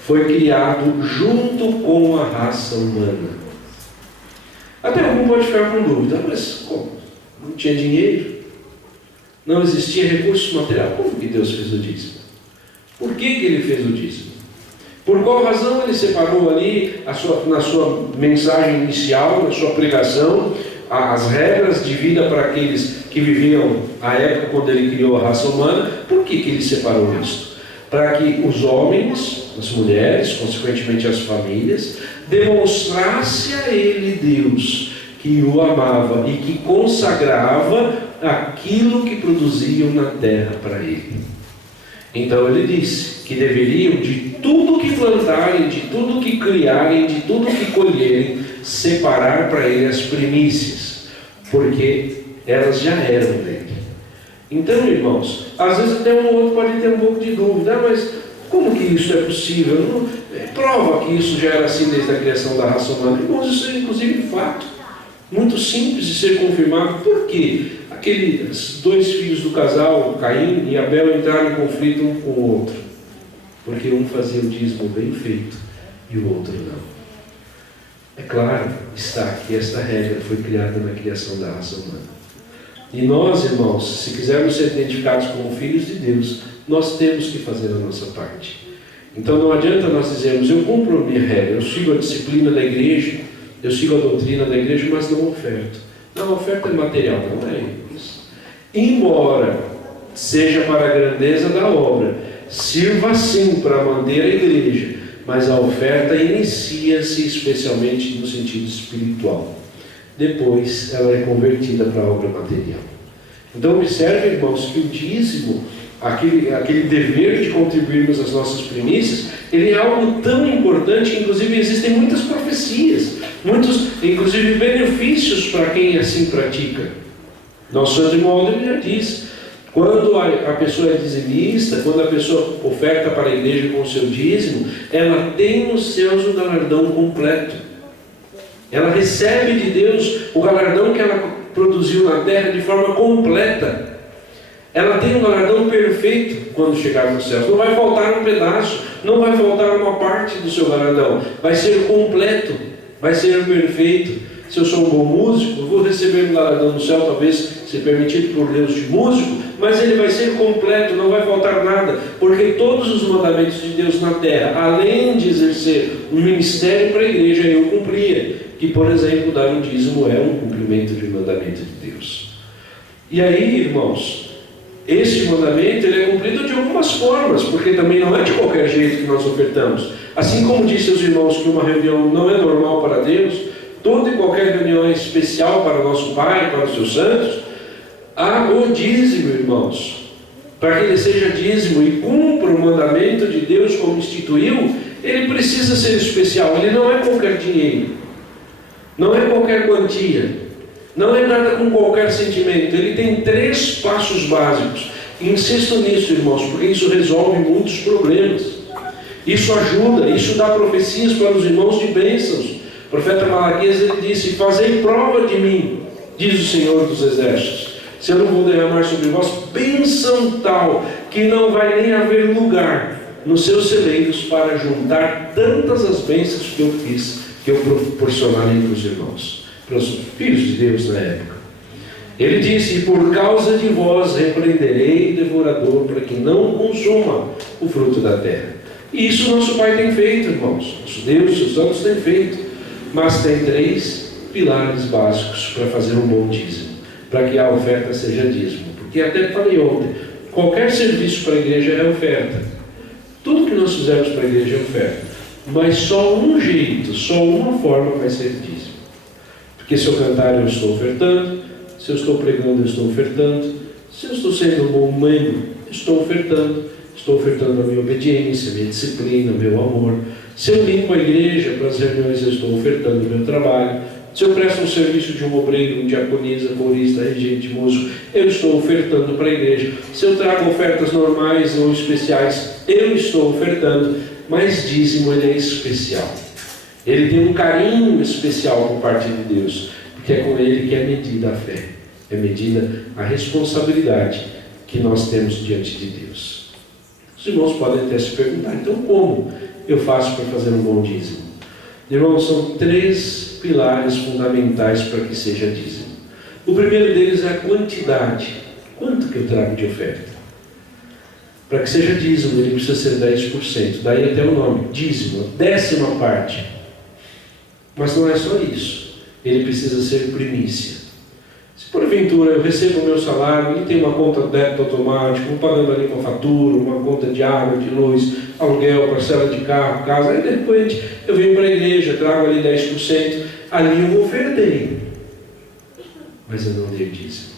foi criado junto com a raça humana. Até algum pode ficar com dúvida, mas como? Não tinha dinheiro? Não existia recurso material? Como que Deus fez o dízimo? Por que Ele fez o dízimo? Por qual razão Ele separou ali, na sua mensagem inicial, na sua pregação, as regras de vida para aqueles que viviam a época quando Ele criou a raça humana? Por que Ele separou isso? Para que os homens, as mulheres, consequentemente as famílias, demonstrasse a Ele, Deus, que o amava e que consagrava aquilo que produziam na terra para Ele. Então Ele disse que deveriam, de tudo que plantarem, de tudo que criarem, de tudo que colherem, separar para Ele as primícias, porque elas já eram dele. Então, irmãos, às vezes até um ou outro pode ter um pouco de dúvida, mas como que isso é possível? Prova que isso já era assim desde a criação da raça humana. Irmãos, isso é inclusive fato, muito simples de ser confirmado. Por quê? Aqueles dois filhos do casal, Caim e Abel, entraram em conflito um com o outro, porque um fazia o dízimo bem feito e o outro não. É claro, está que esta regra foi criada na criação da raça humana. E nós, irmãos, se quisermos ser identificados como filhos de Deus, nós temos que fazer a nossa parte. Então não adianta nós dizermos, eu cumpro a minha regra, eu sigo a disciplina da igreja, eu sigo a doutrina da igreja, mas não oferto. Não, a oferta é material, não é isso. Embora seja para a grandeza da obra, sirva sim para manter a igreja, mas a oferta inicia-se especialmente no sentido espiritual. Depois ela é convertida para a obra material. Então observe, irmãos, que o dízimo, aquele dever de contribuirmos às nossas primícias, ele é algo tão importante que inclusive existem muitas profecias, muitos, inclusive, benefícios para quem assim pratica. Nosso Santo Irmão Aldo já diz, quando a pessoa é dizimista, quando a pessoa oferta para a igreja com o seu dízimo, ela tem nos céus o galardão completo. Ela recebe de Deus o galardão que ela produziu na terra de forma completa. Ela tem um galardão perfeito quando chegar nos céus. Não vai faltar um pedaço, não vai faltar uma parte do seu galardão. Vai ser completo, vai ser perfeito. Se eu sou um bom músico, eu vou receber um galardão no céu, talvez ser permitido por Deus de músico, mas ele vai ser completo, não vai faltar nada, porque todos os mandamentos de Deus na terra, além de exercer um ministério para a igreja, eu cumpria. Que, por exemplo, dar o dízimo é um cumprimento de mandamento de Deus. E aí, irmãos, este mandamento ele é cumprido de algumas formas, porque também não é de qualquer jeito que nós ofertamos. Assim como disse aos irmãos que uma reunião não é normal para Deus, toda e qualquer reunião é especial para o nosso Pai, para os seus santos. Há o dízimo, irmãos, para que ele seja dízimo e cumpra o mandamento de Deus como instituiu, ele precisa ser especial. Ele não é qualquer dinheiro, não é qualquer quantia, não é nada com qualquer sentimento. Ele tem 3 passos básicos. Insisto nisso, irmãos, porque isso resolve muitos problemas. Isso ajuda, isso dá profecias para os irmãos de bênçãos. O profeta Malaquias, ele disse: fazei prova de mim, diz o Senhor dos Exércitos, se eu não vou derramar sobre vós bênção tal, que não vai nem haver lugar nos seus celeiros para juntar tantas as bênçãos que eu fiz, que eu proporcionarei para os irmãos, para os filhos de Deus na época. Ele disse: por causa de vós repreenderei o devorador, para que não consuma o fruto da terra. E isso nosso Pai tem feito, irmãos. Nosso Deus, seus santos têm feito. Mas tem 3 pilares básicos para fazer um bom dízimo, para que a oferta seja dízimo. Porque até falei ontem, qualquer serviço para a igreja é oferta. Tudo que nós fizermos para a igreja é oferta. Mas só um jeito, só uma forma vai ser dízimo. Porque se eu cantar, eu estou ofertando. Se eu estou pregando, eu estou ofertando. Se eu estou sendo um bom membro, estou ofertando. Estou ofertando a minha obediência, a minha disciplina, o meu amor. Se eu limpo a igreja para as reuniões, eu estou ofertando o meu trabalho. Se eu presto um serviço de um obreiro, um diaconisa, corista, regente, músico, eu estou ofertando para a igreja. Se eu trago ofertas normais ou especiais, eu estou ofertando. Mas dízimo, ele é especial. Ele tem um carinho especial por parte de Deus, porque é com ele que é medida a fé, é medida a responsabilidade que nós temos diante de Deus. Os irmãos podem até se perguntar: então como eu faço para fazer um bom dízimo? Irmãos, são 3 pilares fundamentais para que seja dízimo. O primeiro deles é a quantidade. Quanto que eu trago de oferta? Para que seja dízimo, ele precisa ser 10%. Daí até o nome, dízimo, 10ª parte. Mas não é só isso. Ele precisa ser primícia. Se porventura eu recebo o meu salário e tem uma conta de débito automático, vou pagando ali uma fatura, uma conta de água, de luz, aluguel, parcela de carro, casa, aí de repente eu venho para a igreja, trago ali 10%, ali eu ofertei, mas eu não dei dízimo.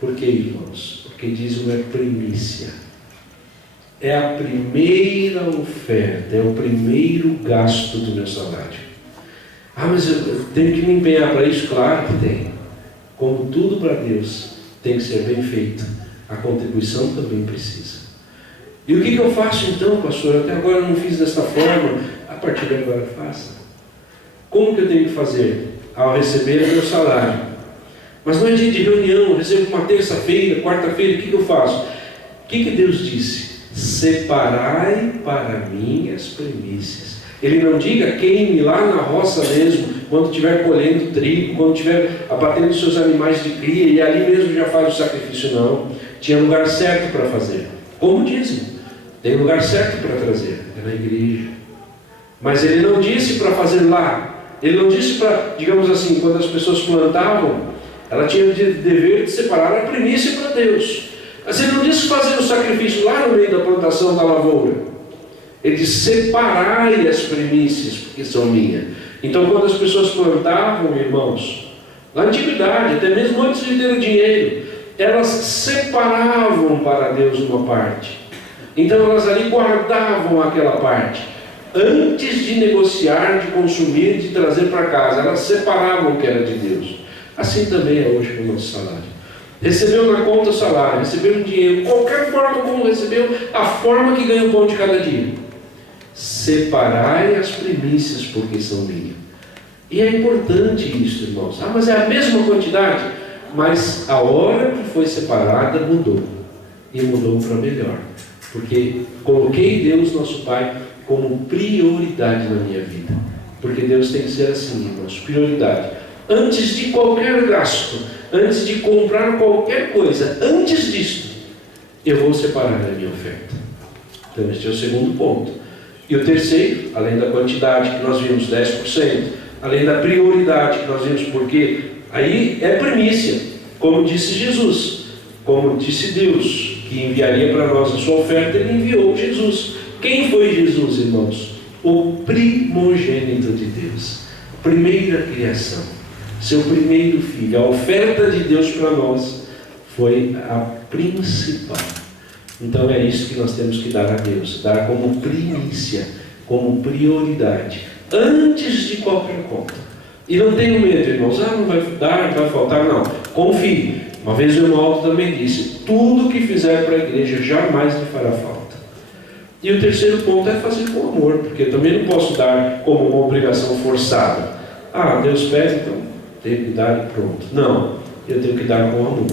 Por que, irmãos? Porque dízimo é primícia, é a primeira oferta, é o primeiro gasto do meu salário. Ah, mas eu tenho que me empenhar para isso? Claro que tem. Como tudo para Deus tem que ser bem feito, a contribuição também precisa. E o que eu faço então, pastor? Até agora eu não fiz desta forma. A partir de agora faça. Como que eu tenho que fazer? Ao receber o meu salário. Mas não é dia de reunião, eu recebo uma terça-feira, quarta-feira, o que eu faço? O que Deus disse? Separai para mim as primícias. Ele não diga queime lá na roça mesmo, quando estiver colhendo trigo, quando estiver abatendo seus animais de cria, e ali mesmo já faz o sacrifício. Não. Tinha lugar certo para fazer. Como dizem, tem lugar certo para trazer, é na igreja. Mas ele não disse para fazer lá. Ele não disse para, digamos assim, quando as pessoas plantavam, ela tinha o dever de separar a primícia para Deus. Mas ele não disse fazer o sacrifício lá no meio da plantação da lavoura. Ele diz: separai as primícias, porque são minhas. Então, quando as pessoas plantavam, irmãos, na antiguidade, até mesmo antes de ter o dinheiro, elas separavam para Deus uma parte. Então, elas ali guardavam aquela parte. Antes de negociar, de consumir, de trazer para casa, elas separavam o que era de Deus. Assim também é hoje com o nosso salário. Recebeu na conta o salário, recebeu o dinheiro, qualquer forma como recebeu, a forma que ganha o pão de cada dia. Separai as primícias, porque são minhas. E é importante isso, irmãos. Ah, mas é a mesma quantidade. Mas a hora que foi separada mudou. E mudou para melhor. Porque coloquei Deus, nosso Pai, como prioridade na minha vida. Porque Deus tem que ser assim, irmãos, prioridade. Antes de qualquer gasto, antes de comprar qualquer coisa, antes disso, eu vou separar a minha oferta. Então este é o segundo ponto. E o terceiro, além da quantidade que nós vimos, 10%, além da prioridade que nós vimos, porque aí é primícia, como disse Jesus, como disse Deus, que enviaria para nós a sua oferta, Ele enviou Jesus. Quem foi Jesus, irmãos? O primogênito de Deus, primeira criação, seu primeiro filho. A oferta de Deus para nós foi a principal. Então é isso que nós temos que dar a Deus, dar como primícia, como prioridade, antes de qualquer conta. E não tenho medo, irmãos, não vai dar, não vai faltar, não. Confie. Uma vez o irmão Aldo também disse, tudo que fizer para a igreja jamais lhe fará falta. E o terceiro ponto é fazer com amor, porque eu também não posso dar como uma obrigação forçada. Deus pede, então tenho que dar e pronto. Não, eu tenho que dar com amor,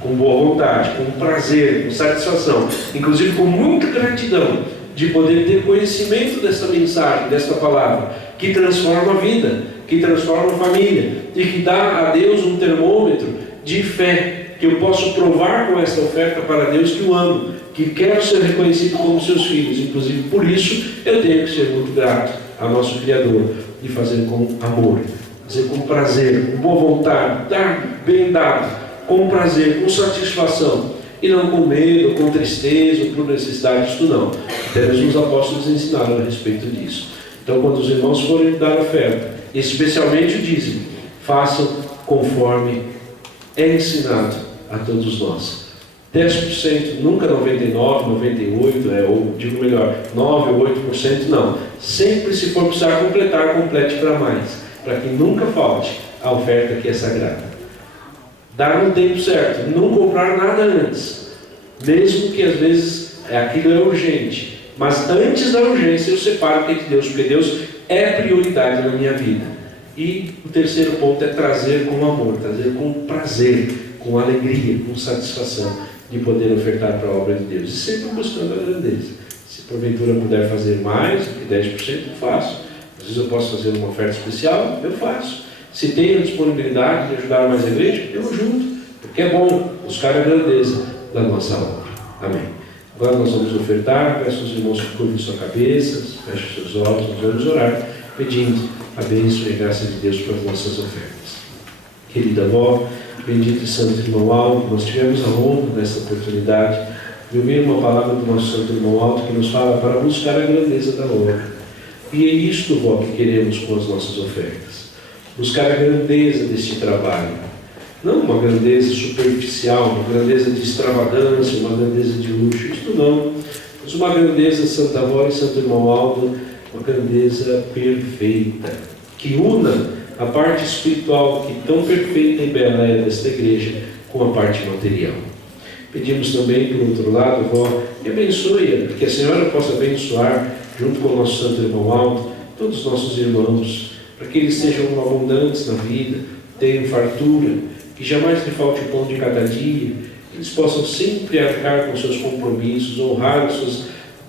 com boa vontade, com prazer, com satisfação, inclusive com muita gratidão de poder ter conhecimento dessa mensagem, desta palavra, que transforma a vida, que transforma a família e que dá a Deus um termômetro de fé, que eu posso provar com essa oferta para Deus que o amo, que quero ser reconhecido como seus filhos. Inclusive por isso eu tenho que ser muito grato ao nosso Criador e fazer com amor, fazer com prazer, com boa vontade, dar bem dado, com prazer, com satisfação, e não com medo, com tristeza, ou por necessidade. Isto não. Até mesmo os apóstolos ensinaram a respeito disso. Então, quando os irmãos forem dar oferta, especialmente o dízimo, façam conforme é ensinado a todos nós. 10%, nunca 99%, 98%, ou digo melhor, 9% ou 8%, não. Sempre, se for precisar completar, complete para mais, para que nunca falte a oferta que é sagrada. Dar no tempo certo, não comprar nada antes, mesmo que às vezes aquilo é urgente, mas antes da urgência eu separo o que é de Deus, porque Deus é prioridade na minha vida. E o terceiro ponto é trazer com amor, trazer com prazer, com alegria, com satisfação de poder ofertar para a obra de Deus, e sempre buscando a grandeza. Se porventura puder fazer mais do que 10%, eu faço. Às vezes eu posso fazer uma oferta especial, eu faço. Se tenho a disponibilidade de ajudar mais a igreja, eu ajudo, porque é bom buscar a grandeza da nossa obra. Amém. Agora nós vamos ofertar. Peço aos irmãos que curvem sua cabeça, fechem seus olhos, nós vamos orar, pedindo a bênção e a graça de Deus para as nossas ofertas. Querida avó, bendito e santo irmão Aldo, nós tivemos a honra nessa oportunidade de ouvir uma palavra do nosso santo irmão Aldo que nos fala para buscar a grandeza da obra. E é isto, vó, que queremos com as nossas ofertas. Buscar a grandeza deste trabalho. Não uma grandeza superficial, uma grandeza de extravagância, uma grandeza de luxo. Isto não. Mas uma grandeza, Santa Avó e Santo Irmão Aldo, uma grandeza perfeita, que una a parte espiritual, que tão perfeita e bela é desta igreja, com a parte material. Pedimos também, por outro lado, Avó, que abençoe, que a Senhora possa abençoar, junto com o nosso Santo Irmão Aldo, todos os nossos irmãos, para que eles sejam abundantes na vida, tenham fartura, que jamais lhe falte o pão de cada dia, que eles possam sempre arcar com seus compromissos, honrar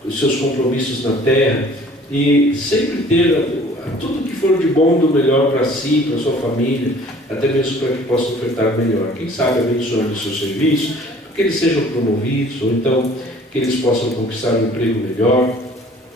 os seus compromissos na terra e sempre ter tudo que for de bom e do melhor para si, para sua família, até mesmo para que possam ofertar melhor. Quem sabe abençoando o seu serviço, para que eles sejam promovidos, ou então que eles possam conquistar um emprego melhor,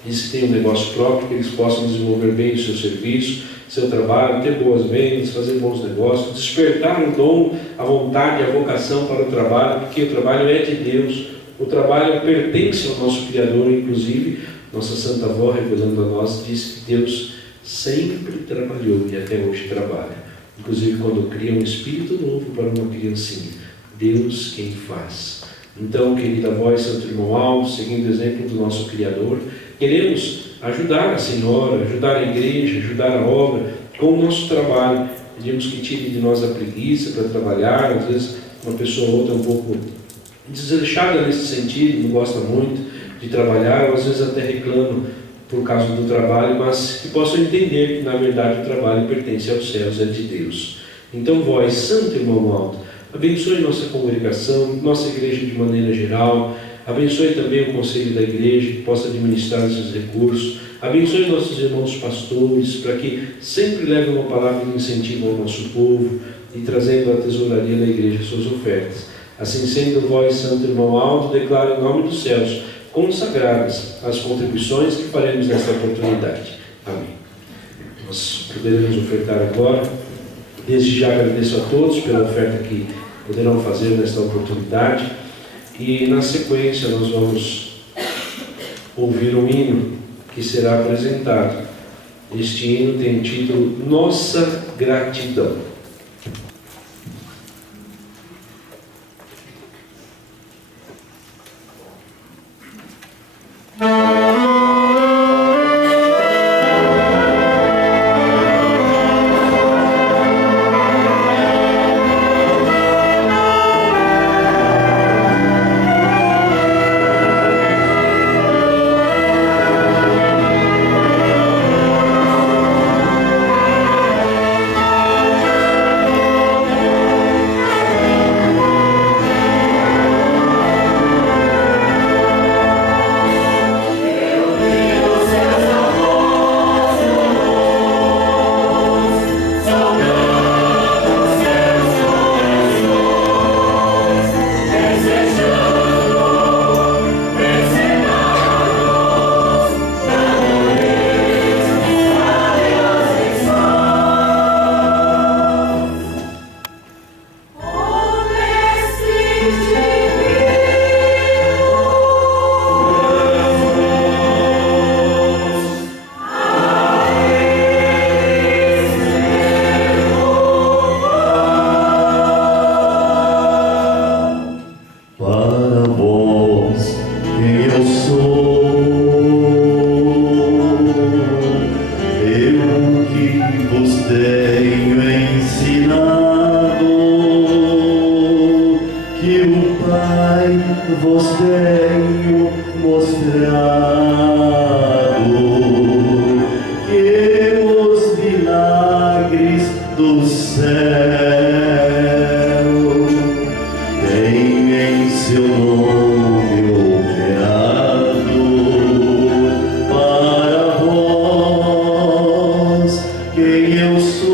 e se tem um negócio próprio, que eles possam desenvolver bem o seu serviço, seu trabalho, ter boas vendas, fazer bons negócios, despertar o dom, a vontade, a vocação para o trabalho, porque o trabalho é de Deus, o trabalho pertence ao nosso Criador. Inclusive, nossa Santa Avó, revelando a nós, diz que Deus sempre trabalhou e até hoje trabalha. Inclusive, quando cria um espírito novo para uma criancinha, Deus quem faz. Então, querida avó e Santo Irmão Aldo, seguindo o exemplo do nosso Criador, queremos ajudar a Senhora, ajudar a igreja, ajudar a obra com o nosso trabalho. Pedimos que tire de nós a preguiça para trabalhar. Às vezes uma pessoa ou outra é um pouco desleixada nesse sentido, não gosta muito de trabalhar, ou às vezes até reclama por causa do trabalho, mas que possam entender que na verdade o trabalho pertence aos céus, é de Deus. Então vós, Santo Irmão Aldo, abençoe nossa congregação, nossa igreja de maneira geral. Abençoe também o conselho da igreja, que possa administrar esses recursos. Abençoe nossos irmãos pastores, para que sempre levem uma palavra de incentivo ao nosso povo e trazendo à tesouraria da igreja suas ofertas. Assim sendo, vós, Santo Irmão Aldo, declaro em nome dos céus consagradas as contribuições que faremos nesta oportunidade. Amém. Nós poderemos ofertar agora. Desde já agradeço a todos pela oferta que poderão fazer nesta oportunidade. E na sequência nós vamos ouvir um hino que será apresentado. Este hino tem o título Nossa Gratidão. vos tenho mostrado que os milagres do céu têm em seu nome operado para vós, quem eu sou.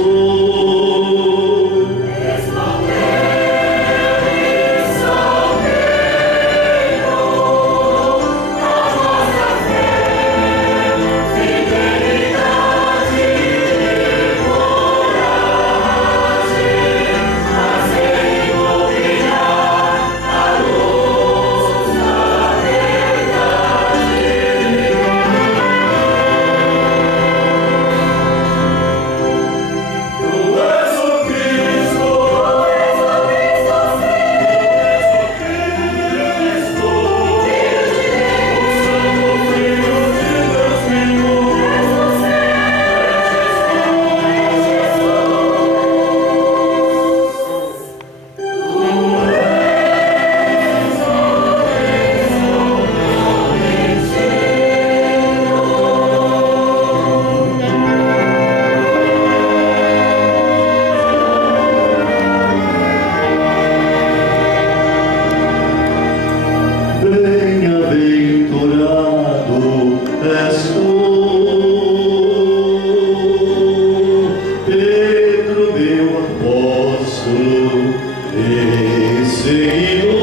Bem-aventurado és tu, Pedro, meu apóstolo e seguidor.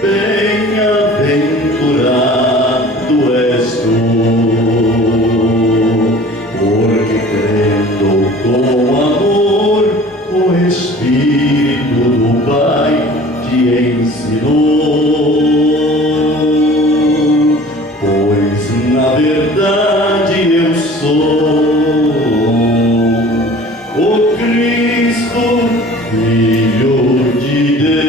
Bem-aventurado és tu, porque crendo com amor o Espírito do Pai te ensinou. Pois na verdade eu sou o Cristo, Filho de Deus.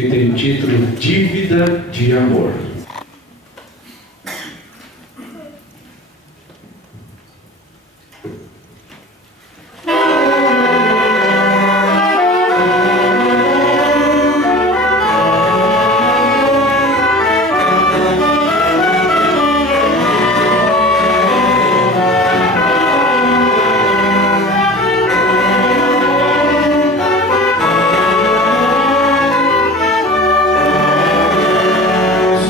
que tem o título Dívida de Amor.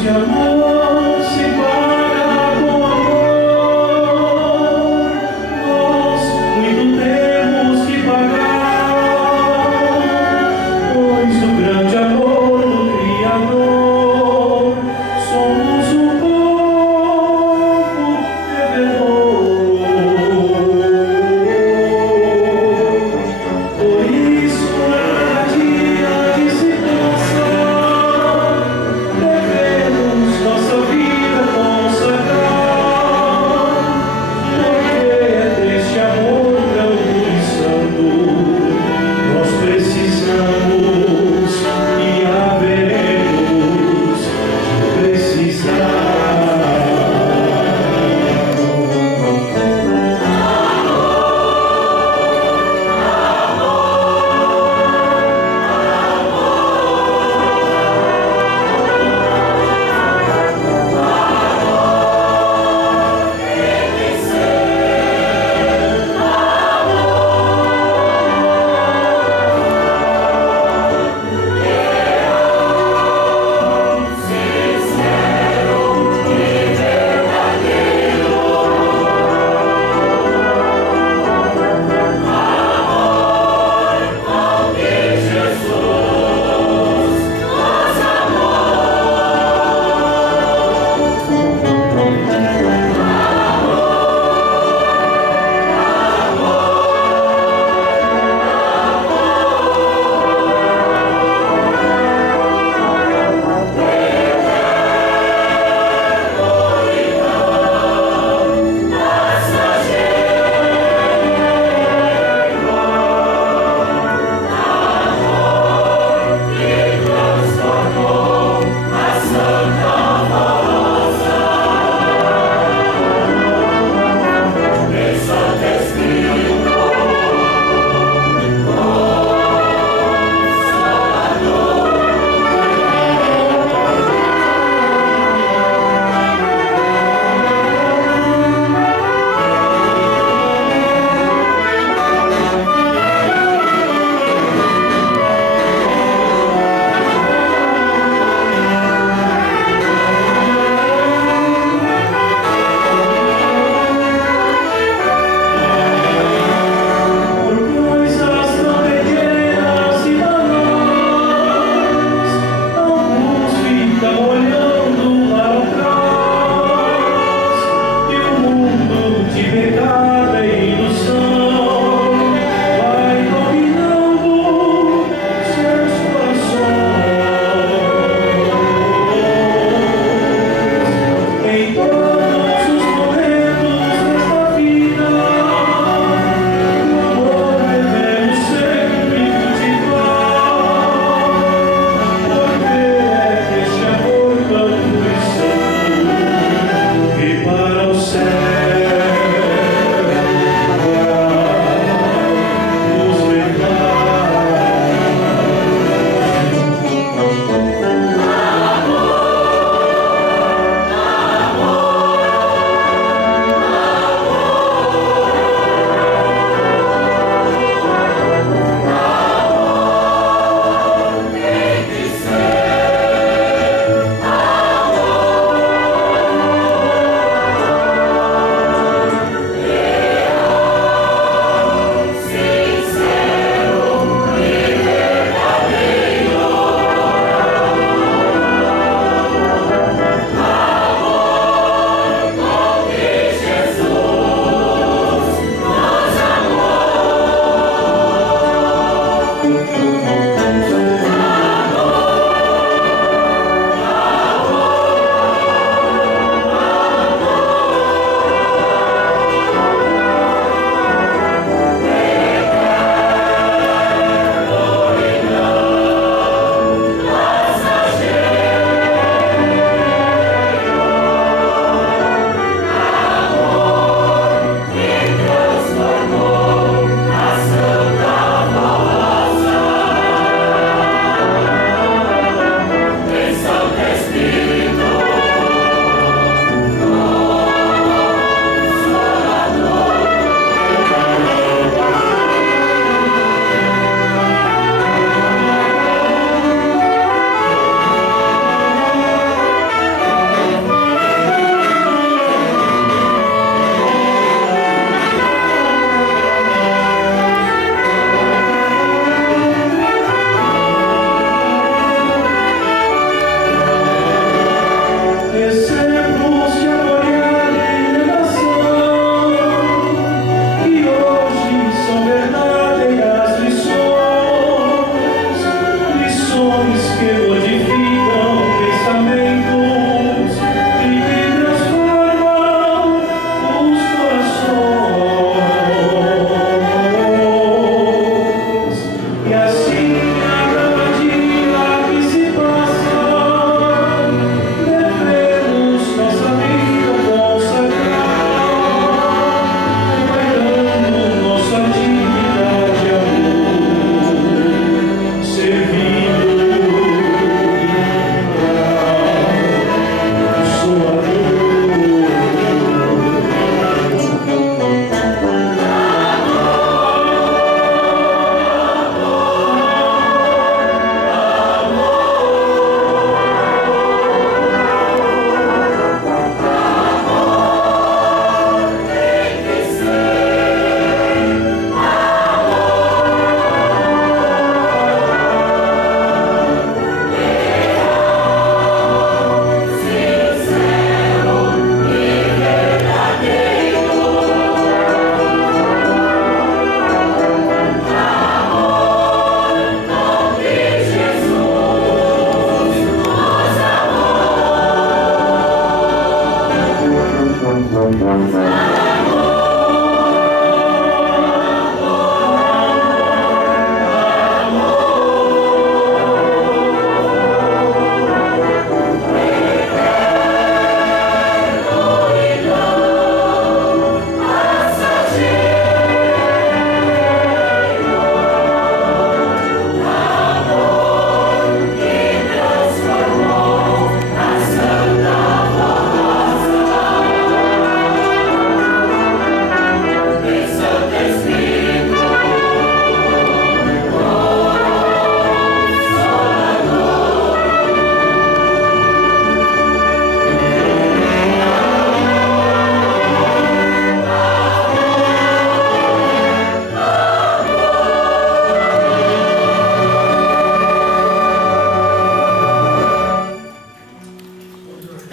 Se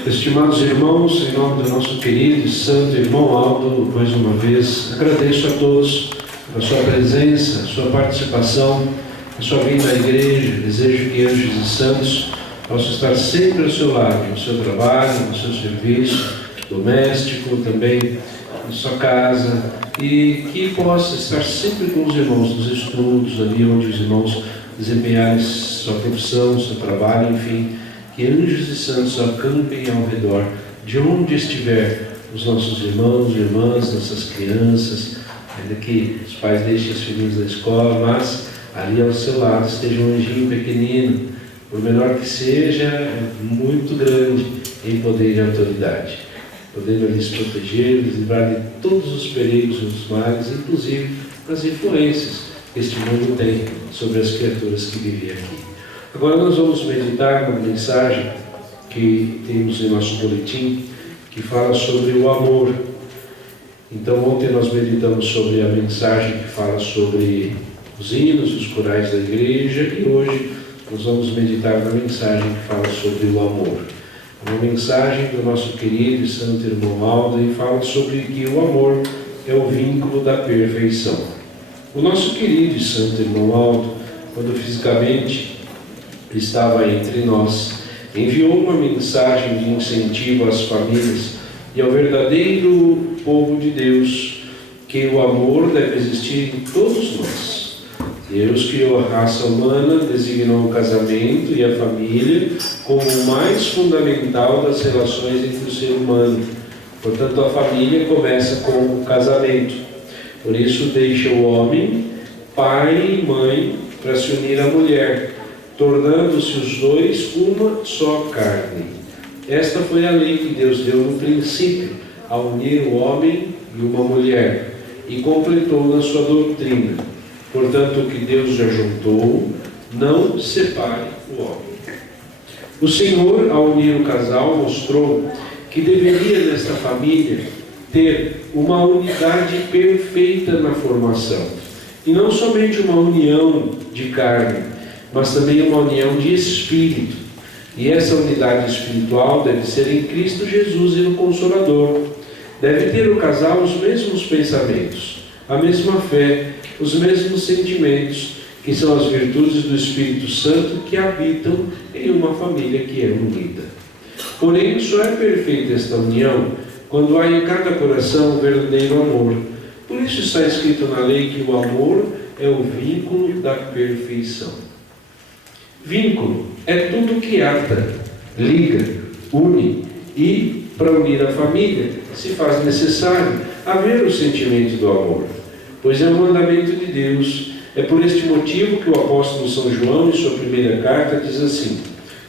Estimados irmãos, em nome do nosso querido e santo irmão Aldo, mais uma vez agradeço a todos a sua presença, a sua participação, a sua vinda à igreja. Desejo que anjos e santos possam estar sempre ao seu lado, no seu trabalho, no seu serviço doméstico, também na sua casa, e que possa estar sempre com os irmãos nos estudos, ali onde os irmãos desempenharem sua profissão, seu trabalho, enfim, que anjos e santos acampem ao redor de onde estiver os nossos irmãos e irmãs, nossas crianças, ainda que os pais deixem os filhinhos na escola, mas ali ao seu lado esteja um anjinho pequenino, por menor que seja, é muito grande em poder e autoridade, podendo lhes proteger, lhes livrar de todos os perigos e os males, inclusive das influências que este mundo tem sobre as criaturas que vivem aqui. Agora nós vamos meditar na mensagem que temos em nosso boletim, que fala sobre o amor. Então ontem nós meditamos sobre a mensagem que fala sobre os hinos, os corais da igreja, e hoje nós vamos meditar na mensagem que fala sobre o amor. Uma mensagem do nosso querido e santo irmão Aldo, e fala sobre que o amor é o vínculo da perfeição. O nosso querido e santo irmão Aldo, quando fisicamente estava entre nós, enviou uma mensagem de incentivo às famílias e ao verdadeiro povo de Deus, que o amor deve existir em todos nós. Deus criou a raça humana, designou o casamento e a família como o mais fundamental das relações entre o ser humano. Portanto, a família começa com o casamento. Por isso, deixa o homem, pai e mãe, para se unir à mulher, tornando-se os dois uma só carne. Esta foi a lei que Deus deu no princípio, ao unir o homem e uma mulher, e completou na sua doutrina. Portanto, o que Deus já juntou, não separe o homem. O Senhor, ao unir o casal, mostrou que deveria nesta família ter uma unidade perfeita na formação, e não somente uma união de carne, mas também uma união de espírito. E essa unidade espiritual deve ser em Cristo Jesus e no Consolador. Deve ter o casal os mesmos pensamentos, a mesma fé, os mesmos sentimentos, que são as virtudes do Espírito Santo que habitam em uma família que é unida. Porém, só é perfeita esta união quando há em cada coração o verdadeiro amor. Por isso está escrito na lei que o amor é o vínculo da perfeição. Vínculo é tudo que ata, liga, une, e para unir a família se faz necessário haver o sentimento do amor, pois é um mandamento de Deus. É por este motivo que o apóstolo São João, em sua primeira carta, diz assim: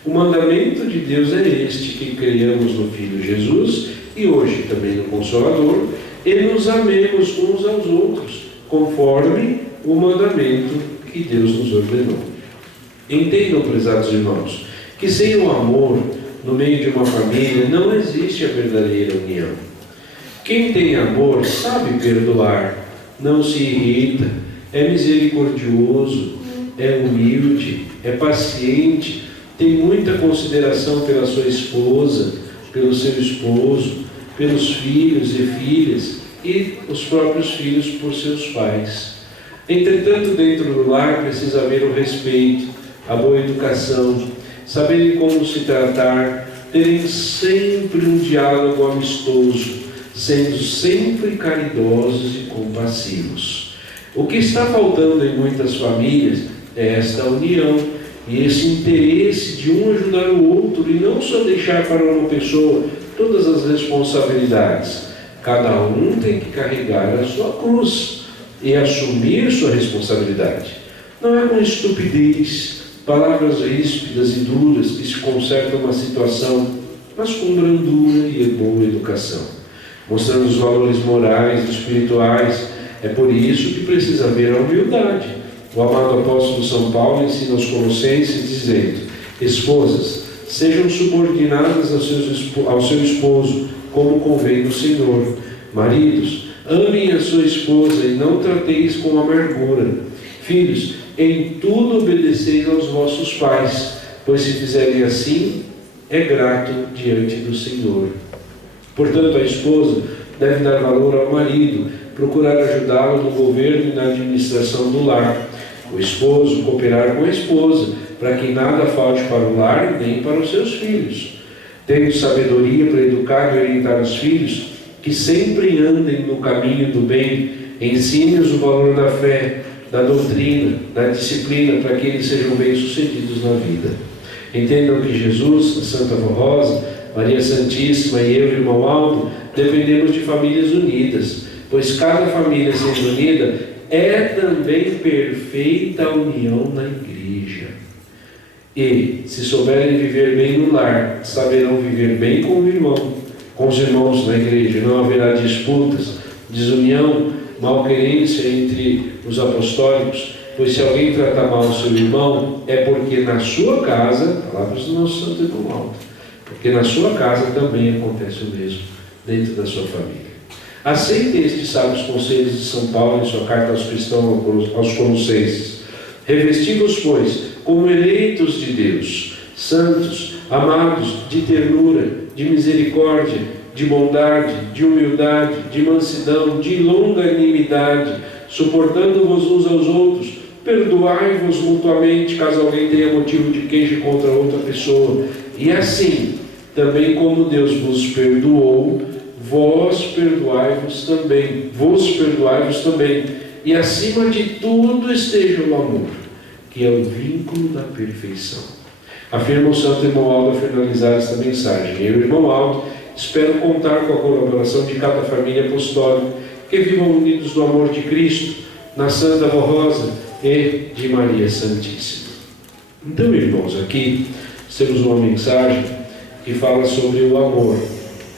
o mandamento de Deus é este, que creiamos no Filho Jesus e hoje também no Consolador, e nos amemos uns aos outros, conforme o mandamento que Deus nos ordenou. Entendam, prezados irmãos, que sem o amor no meio de uma família não existe a verdadeira união. Quem tem amor sabe perdoar, não se irrita, é misericordioso, é humilde, é paciente, tem muita consideração pela sua esposa, pelo seu esposo, pelos filhos e filhas e os próprios filhos por seus pais. Entretanto, dentro do lar precisa haver o respeito, a boa educação, saberem como se tratar, terem sempre um diálogo amistoso, sendo sempre caridosos e compassivos. O que está faltando em muitas famílias é esta união e esse interesse de um ajudar o outro e não só deixar para uma pessoa todas as responsabilidades. Cada um tem que carregar a sua cruz e assumir sua responsabilidade. Não é com estupidez, palavras ríspidas e duras que se conserta uma situação, mas com brandura e boa educação, mostrando os valores morais e espirituais. É por isso que precisa haver a humildade. O amado apóstolo São Paulo ensina aos Colossenses dizendo: esposas, sejam subordinadas ao seu esposo, como convém no Senhor. Maridos, amem a sua esposa e não trateis com amargura. Filhos, em tudo obedeceis aos vossos pais, pois se fizerem assim, é grato diante do Senhor. Portanto, a esposa deve dar valor ao marido, procurar ajudá-lo no governo e na administração do lar. O esposo cooperar com a esposa, para que nada falte para o lar e nem para os seus filhos. Tendo sabedoria para educar e orientar os filhos, que sempre andem no caminho do bem, ensine-os o valor da fé, da doutrina, da disciplina, para que eles sejam bem-sucedidos na vida. Entendam que Jesus, a Santa Avó Rosa, Maria Santíssima e eu, irmão Aldo, dependemos de famílias unidas, pois cada família sendo unida é também perfeita união na igreja. E, se souberem viver bem no lar, saberão viver bem com o irmão, com os irmãos na igreja. Não haverá disputas, desunião, malquerência entre os apostólicos, pois se alguém tratar mal o seu irmão, é porque na sua casa, palavras do nosso Santo Irmão Aldo, porque na sua casa também acontece o mesmo, dentro da sua família. Aceitem estes sábios conselhos de São Paulo em sua carta aos cristãos, aos Colossenses. Revesti-vos, pois, como eleitos de Deus, santos, amados, de ternura, de misericórdia, de bondade, de humildade, de mansidão, de longanimidade, suportando-vos uns aos outros, perdoai-vos mutuamente, caso alguém tenha motivo de queixa contra outra pessoa. E assim, também como Deus vos perdoou, vos perdoai-vos também. E acima de tudo esteja o amor, que é o vínculo da perfeição. Afirma o Santo Irmão Aldo ao finalizar esta mensagem. Eu, irmão Aldo, espero contar com a colaboração de cada família apostólica, que vivam unidos no amor de Cristo, na Santa Avó Rosa e de Maria Santíssima. Então, irmãos, aqui temos uma mensagem que fala sobre o amor.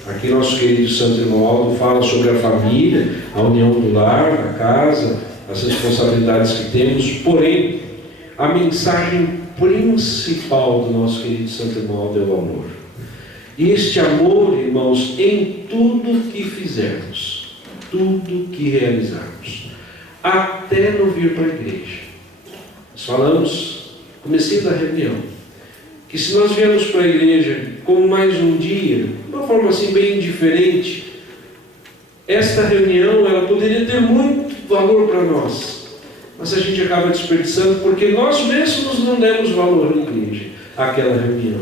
Aqui nosso querido Santo Irmão Aldo fala sobre a família, a união do lar, a casa, as responsabilidades que temos, porém, a mensagem principal do nosso querido Santo Irmão Aldo é o amor. E este amor, irmãos, em tudo que fizermos, tudo que realizarmos, até no vir para a igreja. Nós falamos, comecinho da reunião, que se nós viemos para a igreja como mais um dia, de uma forma assim bem diferente, esta reunião ela poderia ter muito valor para nós, mas a gente acaba desperdiçando porque nós mesmos não demos valor na igreja, àquela reunião.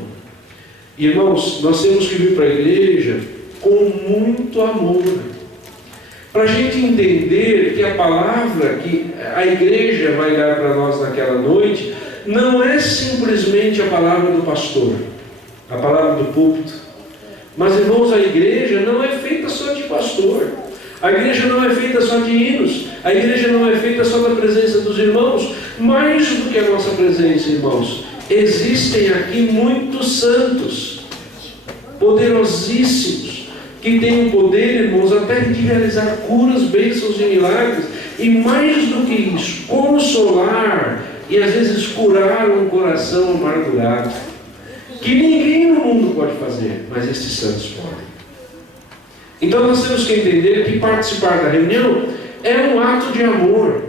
Irmãos, nós temos que vir para a igreja com muito amor, para a gente entender que a palavra que a igreja vai dar para nós naquela noite não é simplesmente a palavra do pastor, a palavra do púlpito. Mas, irmãos, a igreja não é feita só de pastor, a igreja não é feita só de hinos, a igreja não é feita só da presença dos irmãos. Mais do que a nossa presença, irmãos, existem aqui muitos santos, poderosíssimos, que têm o poder, irmãos, até de realizar curas, bênçãos e milagres, e mais do que isso, consolar e às vezes curar um coração amargurado, que ninguém no mundo pode fazer, mas estes santos podem. Então nós temos que entender que participar da reunião é um ato de amor,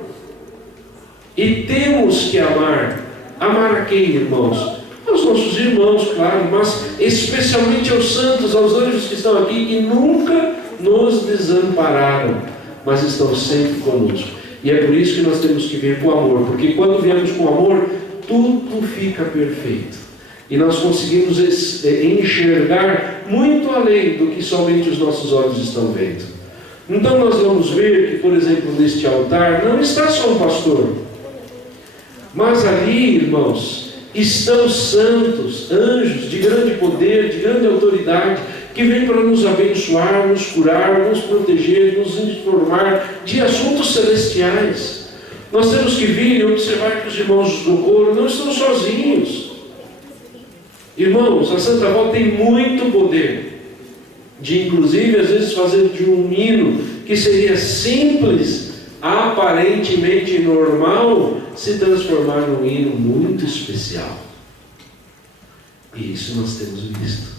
e temos que amar. Amar a quem, irmãos? Aos nossos irmãos, claro, mas especialmente aos santos, aos anjos que estão aqui, que nunca nos desampararam, mas estão sempre conosco. E é por isso que nós temos que vir com amor, porque quando viemos com amor, tudo fica perfeito. E nós conseguimos enxergar muito além do que somente os nossos olhos estão vendo. Então nós vamos ver que, por exemplo, neste altar, não está só um pastor, mas ali, irmãos, estão santos, anjos de grande poder, de grande autoridade, que vêm para nos abençoar, nos curar, nos proteger, nos informar de assuntos celestiais. Nós temos que vir e observar que os irmãos do coro não estão sozinhos. Irmãos, a Santa Avó tem muito poder de, inclusive, às vezes fazer de um hino que seria simples, aparentemente normal, se transformar num hino muito especial. E isso nós temos visto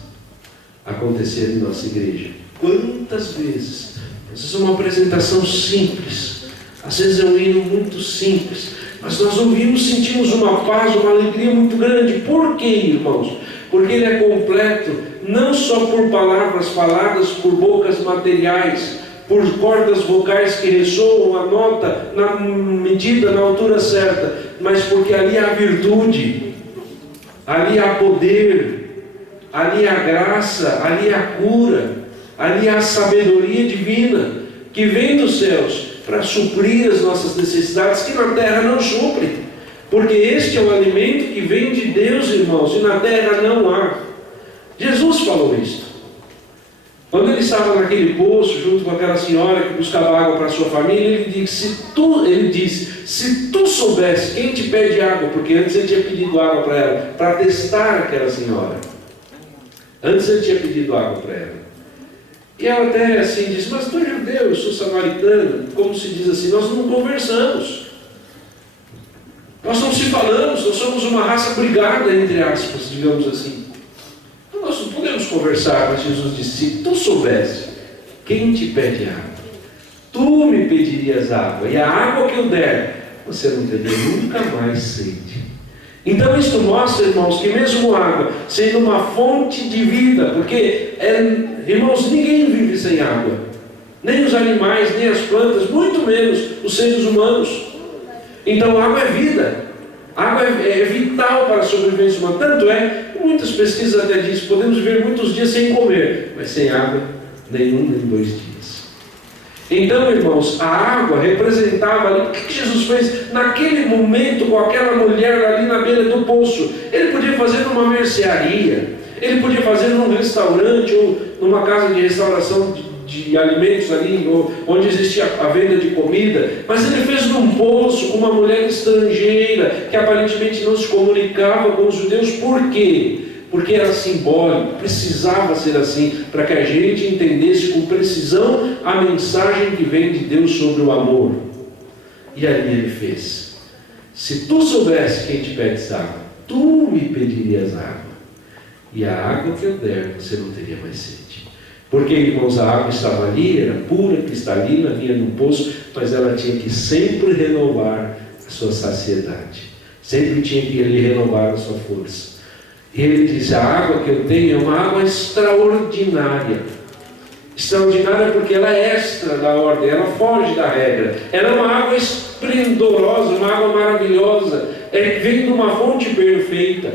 acontecer em nossa igreja. Quantas vezes? Às vezes é uma apresentação simples, às vezes é um hino muito simples, mas nós ouvimos, sentimos uma paz, uma alegria muito grande. Por quê, irmãos? porque Ele é completo, não só por palavras faladas por bocas materiais, por cordas vocais que ressoam a nota na medida, na altura certa, mas porque ali há virtude, ali há poder, ali há graça, ali há cura, ali há sabedoria divina, que vem dos céus para suprir as nossas necessidades, que na terra não suprem, porque este é o alimento que vem de Deus, irmãos, e na terra não há. Jesus falou isto. Quando ele estava naquele poço, junto com aquela senhora que buscava água para a sua família, ele disse, se tu soubesse quem te pede água, porque antes ele tinha pedido água para ela, para testar aquela senhora. Antes ele tinha pedido água para ela. E ela até assim disse, mas tu é judeu, eu sou samaritano, como se diz assim, nós não conversamos. Nós não se falamos, nós somos uma raça brigada, entre aspas, digamos assim. Nós não podemos conversar, mas Jesus disse, se tu soubesse quem te pede água, tu me pedirias água, e a água que eu der, você não teria nunca mais sede. Então isto mostra, irmãos, que mesmo água, sendo uma fonte de vida, porque, irmãos, ninguém vive sem água, nem os animais, nem as plantas, muito menos os seres humanos. Então a água é vida. A água é vital para a sobrevivência humana. Tanto é, muitas pesquisas até dizem, podemos viver muitos dias sem comer, mas sem água, nenhum nem 2 dias. Então, irmãos, a água representava ali, o que Jesus fez naquele momento com aquela mulher ali na beira do poço? Ele podia fazer numa mercearia, ele podia fazer num restaurante ou numa casa de restauração de alimentos ali, onde existia a venda de comida, mas ele fez num poço com uma mulher estrangeira, que aparentemente não se comunicava com os judeus. Por quê? Porque era simbólico, precisava ser assim, para que a gente entendesse com precisão a mensagem que vem de Deus sobre o amor. E ali ele fez, se tu soubesse quem te pede água, tu me pedirias água, e a água que eu der, você não teria mais sede. Porque, irmãos, a água estava ali, era pura, cristalina, vinha no poço, mas ela tinha que sempre renovar a sua saciedade. Sempre tinha que lhe renovar a sua força. E ele disse, a água que eu tenho é uma água extraordinária. Extraordinária porque ela é extra da ordem, ela foge da regra. Ela é uma água esplendorosa, uma água maravilhosa. Vem de uma fonte perfeita.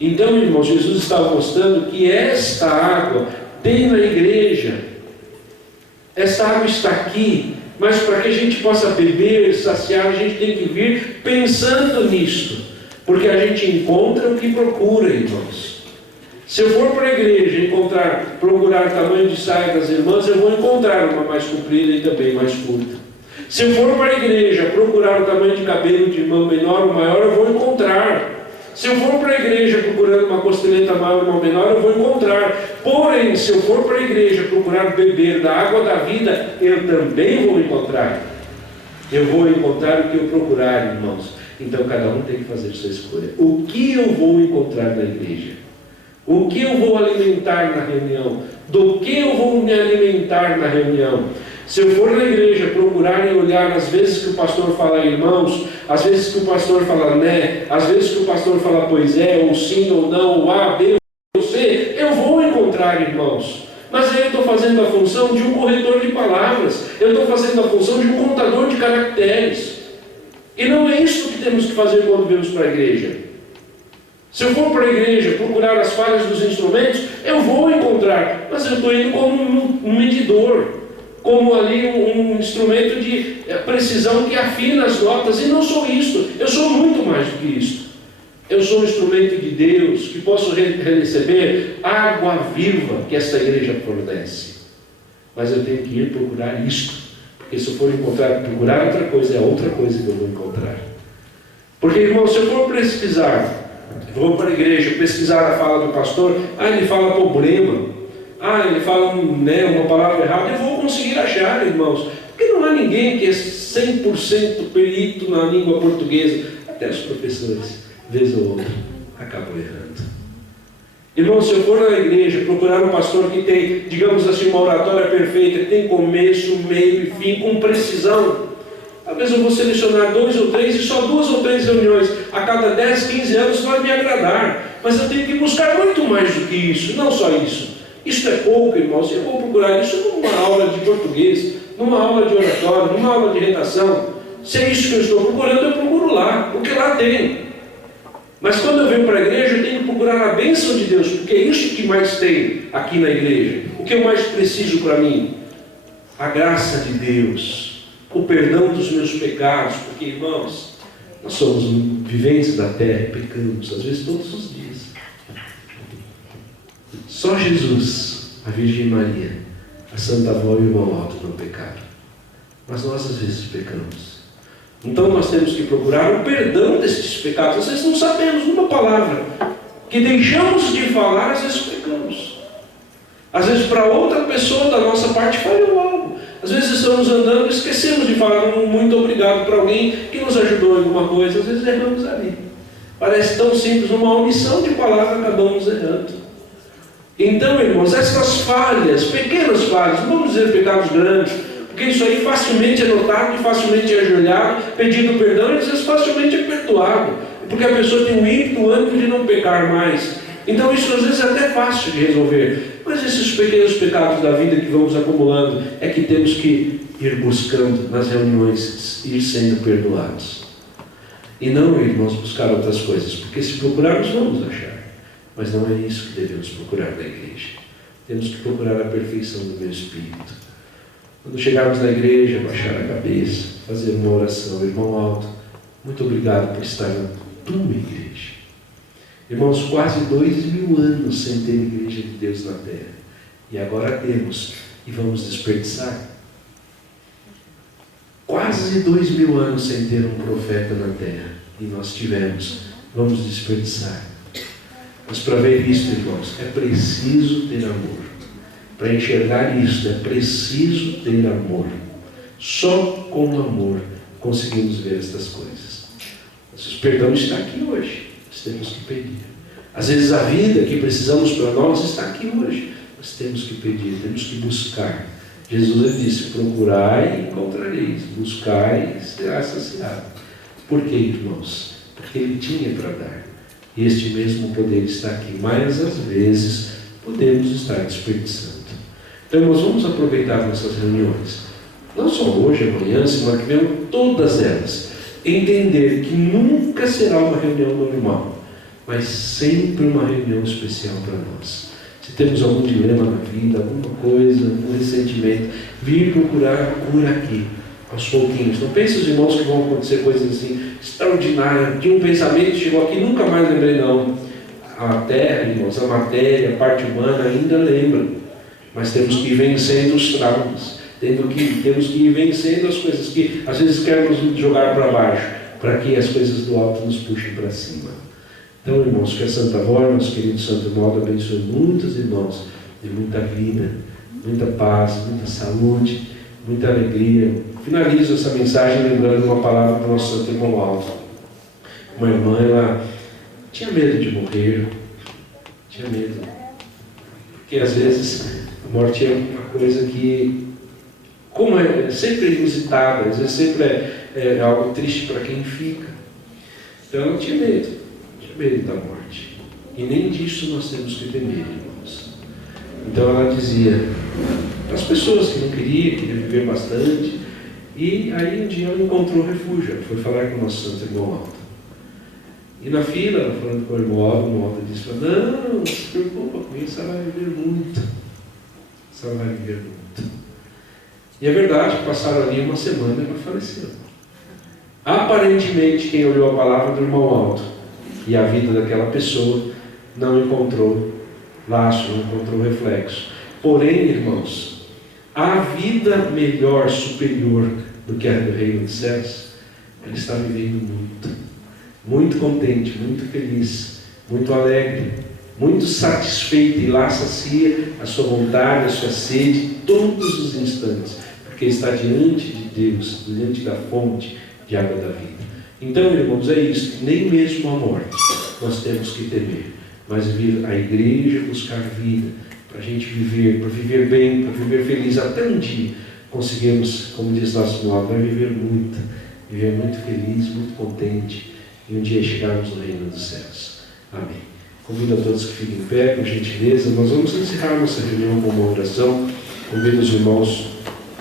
Então, irmãos, Jesus estava mostrando que esta água tem na igreja, essa água está aqui, mas para que a gente possa beber, saciar, a gente tem que vir pensando nisto, porque a gente encontra o que procura, irmãos. Se eu for para a igreja procurar tamanho de saia das irmãs, eu vou encontrar uma mais comprida e também mais curta. Se eu for para a igreja procurar o tamanho de cabelo de irmão menor ou maior, eu vou encontrar. Se eu for para a igreja procurando uma costeleta maior ou menor, eu vou encontrar. Porém, se eu for para a igreja procurar beber da água da vida, eu também vou encontrar. Eu vou encontrar o que eu procurar, irmãos. Então, cada um tem que fazer sua escolha. O que eu vou encontrar na igreja? O que eu vou alimentar na reunião? Do que eu vou me alimentar na reunião? Se eu for na igreja procurar e olhar às vezes que o pastor fala irmãos, às vezes que o pastor fala né, às vezes que o pastor fala pois é, ou sim ou não, ou A, B, ou C, eu vou encontrar irmãos. Mas aí eu estou fazendo a função de um corretor de palavras, eu estou fazendo a função de um contador de caracteres. E não é isso que temos que fazer quando vamos para a igreja. Se eu for para a igreja procurar as falhas dos instrumentos, eu vou encontrar, mas eu estou indo como um medidor, como ali um instrumento de precisão que afina as notas, e não sou isto, eu sou muito mais do que isto. Eu sou um instrumento de Deus, que posso receber água viva que esta igreja fornece. Mas eu tenho que ir procurar isto, porque se eu for procurar outra coisa, é outra coisa que eu vou encontrar. Porque, irmão, se eu for pesquisar, vou para a igreja pesquisar a fala do pastor, ele fala problema, ele fala uma palavra errada, eu vou conseguir achar, irmãos, porque não há ninguém que é 100% perito na língua portuguesa, até os professores, vez ou outra, acabam errando. Irmãos, se eu for na igreja procurar um pastor que tem, digamos assim, uma oratória perfeita, que tem começo, meio e fim, com precisão, talvez eu vou selecionar 2 ou 3 e só 2 ou 3 reuniões a cada 10, 15 anos vai me agradar. mas eu tenho que buscar muito mais do que isso, não só isso. Isso é pouco, irmãos, eu vou procurar isso numa aula de português, numa aula de oratório, numa aula de redação. Se é isso que eu estou procurando, eu procuro lá, porque lá tem. Mas quando eu venho para a igreja, eu tenho que procurar a bênção de Deus, porque é isso que mais tem aqui na igreja. O que eu mais preciso para mim? A graça de Deus, o perdão dos meus pecados, porque, irmãos, nós somos viventes da terra e pecamos, às vezes todos os dias. Só Jesus, a Virgem Maria, a Santa Avó e o Irmão Alto não pecaram. Mas nós às vezes pecamos. Então nós temos que procurar o perdão desses pecados. Às vezes não sabemos uma palavra que deixamos de falar, às vezes pecamos. Às vezes para outra pessoa da nossa parte falhou algo. Às vezes estamos andando e esquecemos de falar um muito obrigado para alguém que nos ajudou em alguma coisa. Às vezes erramos ali. Parece tão simples, uma omissão de palavra acabamos errando. Então, irmãos, essas falhas, pequenas falhas, não vamos dizer pecados grandes, porque isso aí facilmente é notado e facilmente é ajoelhado, pedindo perdão, e às vezes facilmente é perdoado, porque a pessoa tem um ímpeto amplo de não pecar mais. Então isso às vezes é até fácil de resolver. Mas esses pequenos pecados da vida que vamos acumulando, é que temos que ir buscando nas reuniões, ir sendo perdoados. E não, irmãos, buscar outras coisas, porque se procurarmos, vamos achar. Mas não é isso que devemos procurar na igreja. Temos que procurar a perfeição do meu espírito. Quando chegarmos na igreja, baixar a cabeça, fazer uma oração. Irmão Alto, muito obrigado por estar na tua igreja. Irmãos, quase 2000 anos sem ter igreja de Deus na terra. E agora temos, e vamos desperdiçar. Quase 2000 anos sem ter um profeta na terra. E nós tivemos, vamos desperdiçar. Mas para ver isso, irmãos, é preciso ter amor. Para enxergar isso, é preciso ter amor. Só com amor conseguimos ver estas coisas. Mas o perdão está aqui hoje. Nós temos que pedir. Às vezes a vida que precisamos para nós está aqui hoje. Nós temos que pedir, temos que buscar. Jesus disse, procurai e encontrareis. Buscai e será saciado. Por quê, irmãos? Porque Ele tinha para dar. E este mesmo poder está aqui, mas às vezes podemos estar desperdiçando. Então nós vamos aproveitar nossas reuniões, não só hoje, amanhã, semana que vem, todas elas, entender que nunca será uma reunião normal, mas sempre uma reunião especial para nós. Se temos algum dilema na vida, alguma coisa, algum ressentimento, vir procurar a cura aqui, aos pouquinhos. Não pense os irmãos que vão acontecer coisas assim extraordinárias. Tinha um pensamento, chegou aqui, nunca mais lembrei não. A terra, irmãos, a matéria, a parte humana ainda lembra. Mas temos que ir vencendo os traumas. Temos que ir vencendo as coisas que às vezes queremos nos jogar para baixo, para que as coisas do alto nos puxem para cima. Então, irmãos, que a Santa Avó, nosso querido Santo Modo, abençoe muitos irmãos de muita vida, muita paz, muita saúde, muita alegria. Finalizo essa mensagem lembrando uma palavra do nosso Santo Irmão Alto. Uma irmã, ela tinha medo de morrer, tinha medo. Porque às vezes a morte é uma coisa que, como é sempre inusitada, às vezes sempre é algo triste para quem fica. Então ela tinha medo da morte. E nem disso nós temos que temer, irmãos. Então ela dizia para as pessoas que não queriam viver bastante. E aí um dia ela encontrou refúgio, ela foi falar com o nosso Santo Irmão Alto. E na fila, ela falando com o irmão Alto disse para ela, não se preocupa com isso, ela vai viver muito. Ela vai viver muito. E é verdade que passaram ali uma semana e ela faleceu. Aparentemente, quem ouviu a palavra do irmão Alto e a vida daquela pessoa não encontrou laço, não encontrou reflexo. Porém, irmãos, a vida melhor, superior do que a do reino dos céus, ela está vivendo muito contente, muito feliz, muito alegre, muito satisfeita, e lá sacia a sua vontade, a sua sede, todos os instantes, porque está diante de Deus, diante da fonte de água da vida. Então, irmãos, é isso, nem mesmo a morte nós temos que temer, mas vir à igreja buscar vida, para a gente viver, para viver bem, para viver feliz, até um dia conseguimos, como diz nosso Senhor, vai viver muito feliz, muito contente, e um dia chegarmos no reino dos céus. Amém. Convido a todos que fiquem em pé, por gentileza. Nós vamos encerrar nossa reunião com uma oração. Convido os irmãos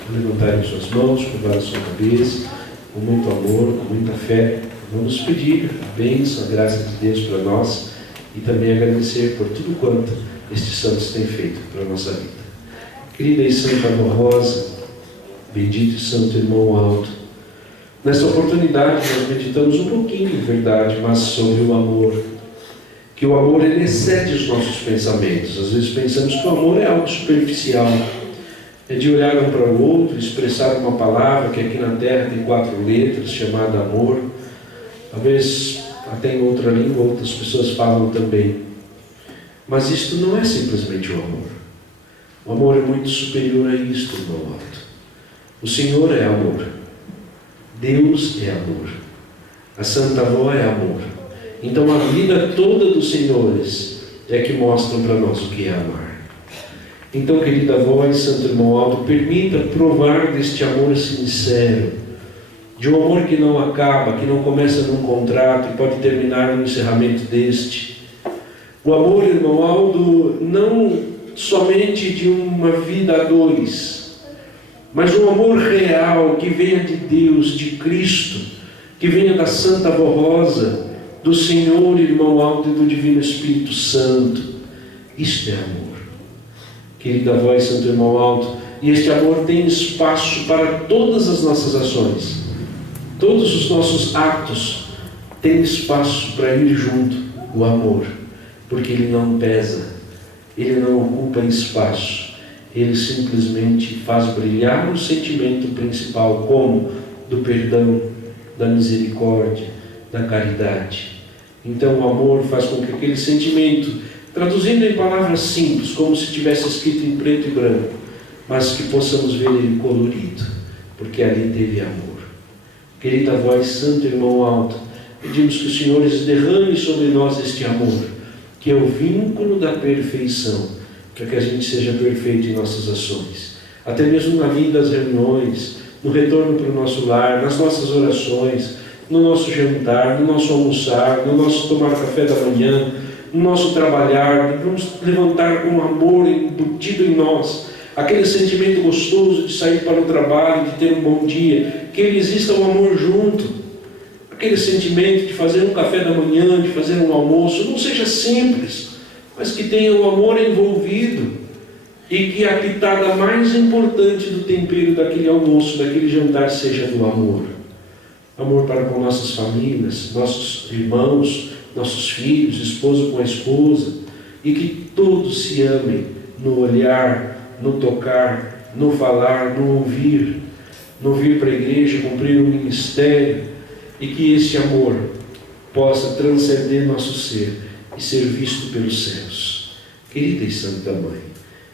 a levantarem suas mãos, curvar a sua cabeça, com muito amor, com muita fé. Vamos pedir a bênção, a graça de Deus para nós e também agradecer por tudo quanto estes santos têm feito para a nossa vida. Querida e Santa Avó Rosa, bendito e santo irmão Aldo, nessa oportunidade nós meditamos um pouquinho de verdade, mas sobre o amor. Que o amor ele excede os nossos pensamentos. Às vezes pensamos que o amor é algo superficial. É de olhar um para o outro, expressar uma palavra que aqui na Terra tem 4 letras, chamada amor. Talvez até em outra língua outras pessoas falam também. Mas isto não é simplesmente o amor. O amor é muito superior a isto, irmão Aldo. O Senhor é amor. Deus é amor. A Santa Avó é amor. Então a vida toda dos senhores é que mostram para nós o que é amar. Então, querida avó e santo irmão Aldo, permita provar deste amor sincero, de um amor que não acaba, que não começa num contrato e pode terminar no encerramento deste. O amor, irmão Aldo, não somente de uma vida a dois, mas um amor real que venha de Deus, de Cristo, que venha da Santa Avó Rosa, do Senhor, irmão Aldo, e do Divino Espírito Santo. Isto é amor. Querida avó e santo irmão Aldo, e este amor tem espaço para todas as nossas ações. Todos os nossos atos têm espaço para ir junto, o amor, porque ele não pesa, ele não ocupa espaço, ele simplesmente faz brilhar o sentimento principal, como do perdão, da misericórdia, da caridade. Então o amor faz com que aquele sentimento, traduzindo em palavras simples, como se tivesse escrito em preto e branco, mas que possamos ver ele colorido, porque ali teve amor. Querida avó e santo irmão Aldo, pedimos que os senhores derramem sobre nós este amor, que é o vínculo da perfeição, para que a gente seja perfeito em nossas ações, até mesmo na vida das reuniões, no retorno para o nosso lar, nas nossas orações, no nosso jantar, no nosso almoçar, no nosso tomar café da manhã, no nosso trabalhar. Vamos levantar com amor embutido em nós, aquele sentimento gostoso de sair para o trabalho, de ter um bom dia, que ele exista um amor junto, aquele sentimento de fazer um café da manhã, de fazer um almoço, não seja simples, mas que tenha o amor envolvido, e que a pitada mais importante do tempero daquele almoço, daquele jantar, seja do amor. Amor para com nossas famílias, nossos irmãos, nossos filhos, esposo com a esposa, e que todos se amem no olhar, no tocar, no falar, no ouvir para a igreja, cumprir o ministério, e que esse amor possa transcender nosso ser e ser visto pelos céus. Querida e santa Mãe,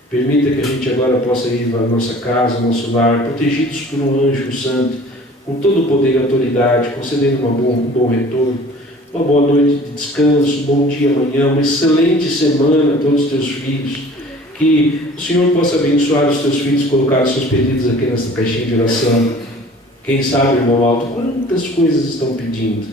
permita que a gente agora possa ir para a nossa casa, nosso lar, protegidos por um anjo santo, com todo o poder e autoridade, concedendo um bom retorno, uma boa noite de descanso, um bom dia amanhã, uma excelente semana a todos os teus filhos. Que o Senhor possa abençoar os teus filhos, colocar os seus pedidos aqui nessa caixinha de oração. Quem sabe, irmão Aldo, quantas coisas estão pedindo,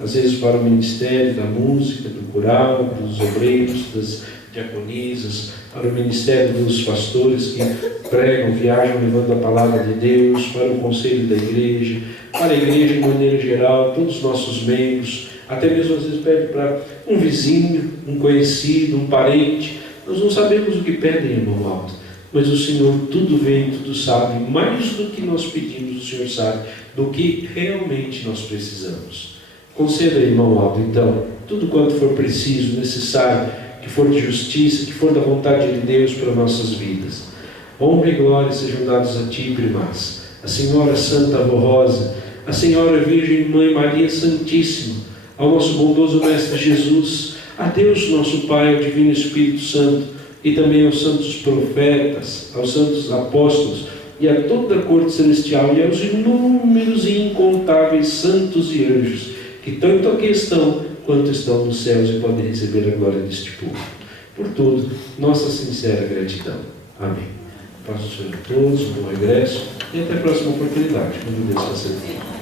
às vezes para o ministério da música, do coral, dos obreiros, das diaconisas, para o ministério dos pastores que pregam, viajam levando a palavra de Deus, para o conselho da igreja, para a igreja de maneira geral, todos os nossos membros, até mesmo às vezes pede para um vizinho, um conhecido, um parente. Nós não sabemos o que pedem, irmão Aldo, mas o Senhor tudo vê e tudo sabe, mais do que nós pedimos, o Senhor sabe, do que realmente nós precisamos. Conceda, irmão Aldo, então, tudo quanto for preciso, necessário, que for de justiça, que for da vontade de Deus para nossas vidas. Honra e glória sejam dados a Ti, primaz, a Senhora Santa Avó Rosa, a Senhora Virgem Mãe Maria Santíssima, ao nosso bondoso Mestre Jesus, a Deus nosso Pai, ao Divino Espírito Santo, e também aos santos profetas, aos santos apóstolos, e a toda a corte celestial, e aos inúmeros e incontáveis santos e anjos, que tanto aqui estão, quanto estão nos céus e podem receber a glória deste povo. Por tudo, nossa sincera gratidão. Amém. Paz do Senhor a todos, um bom regresso, e até a próxima oportunidade, quando Deus conceder.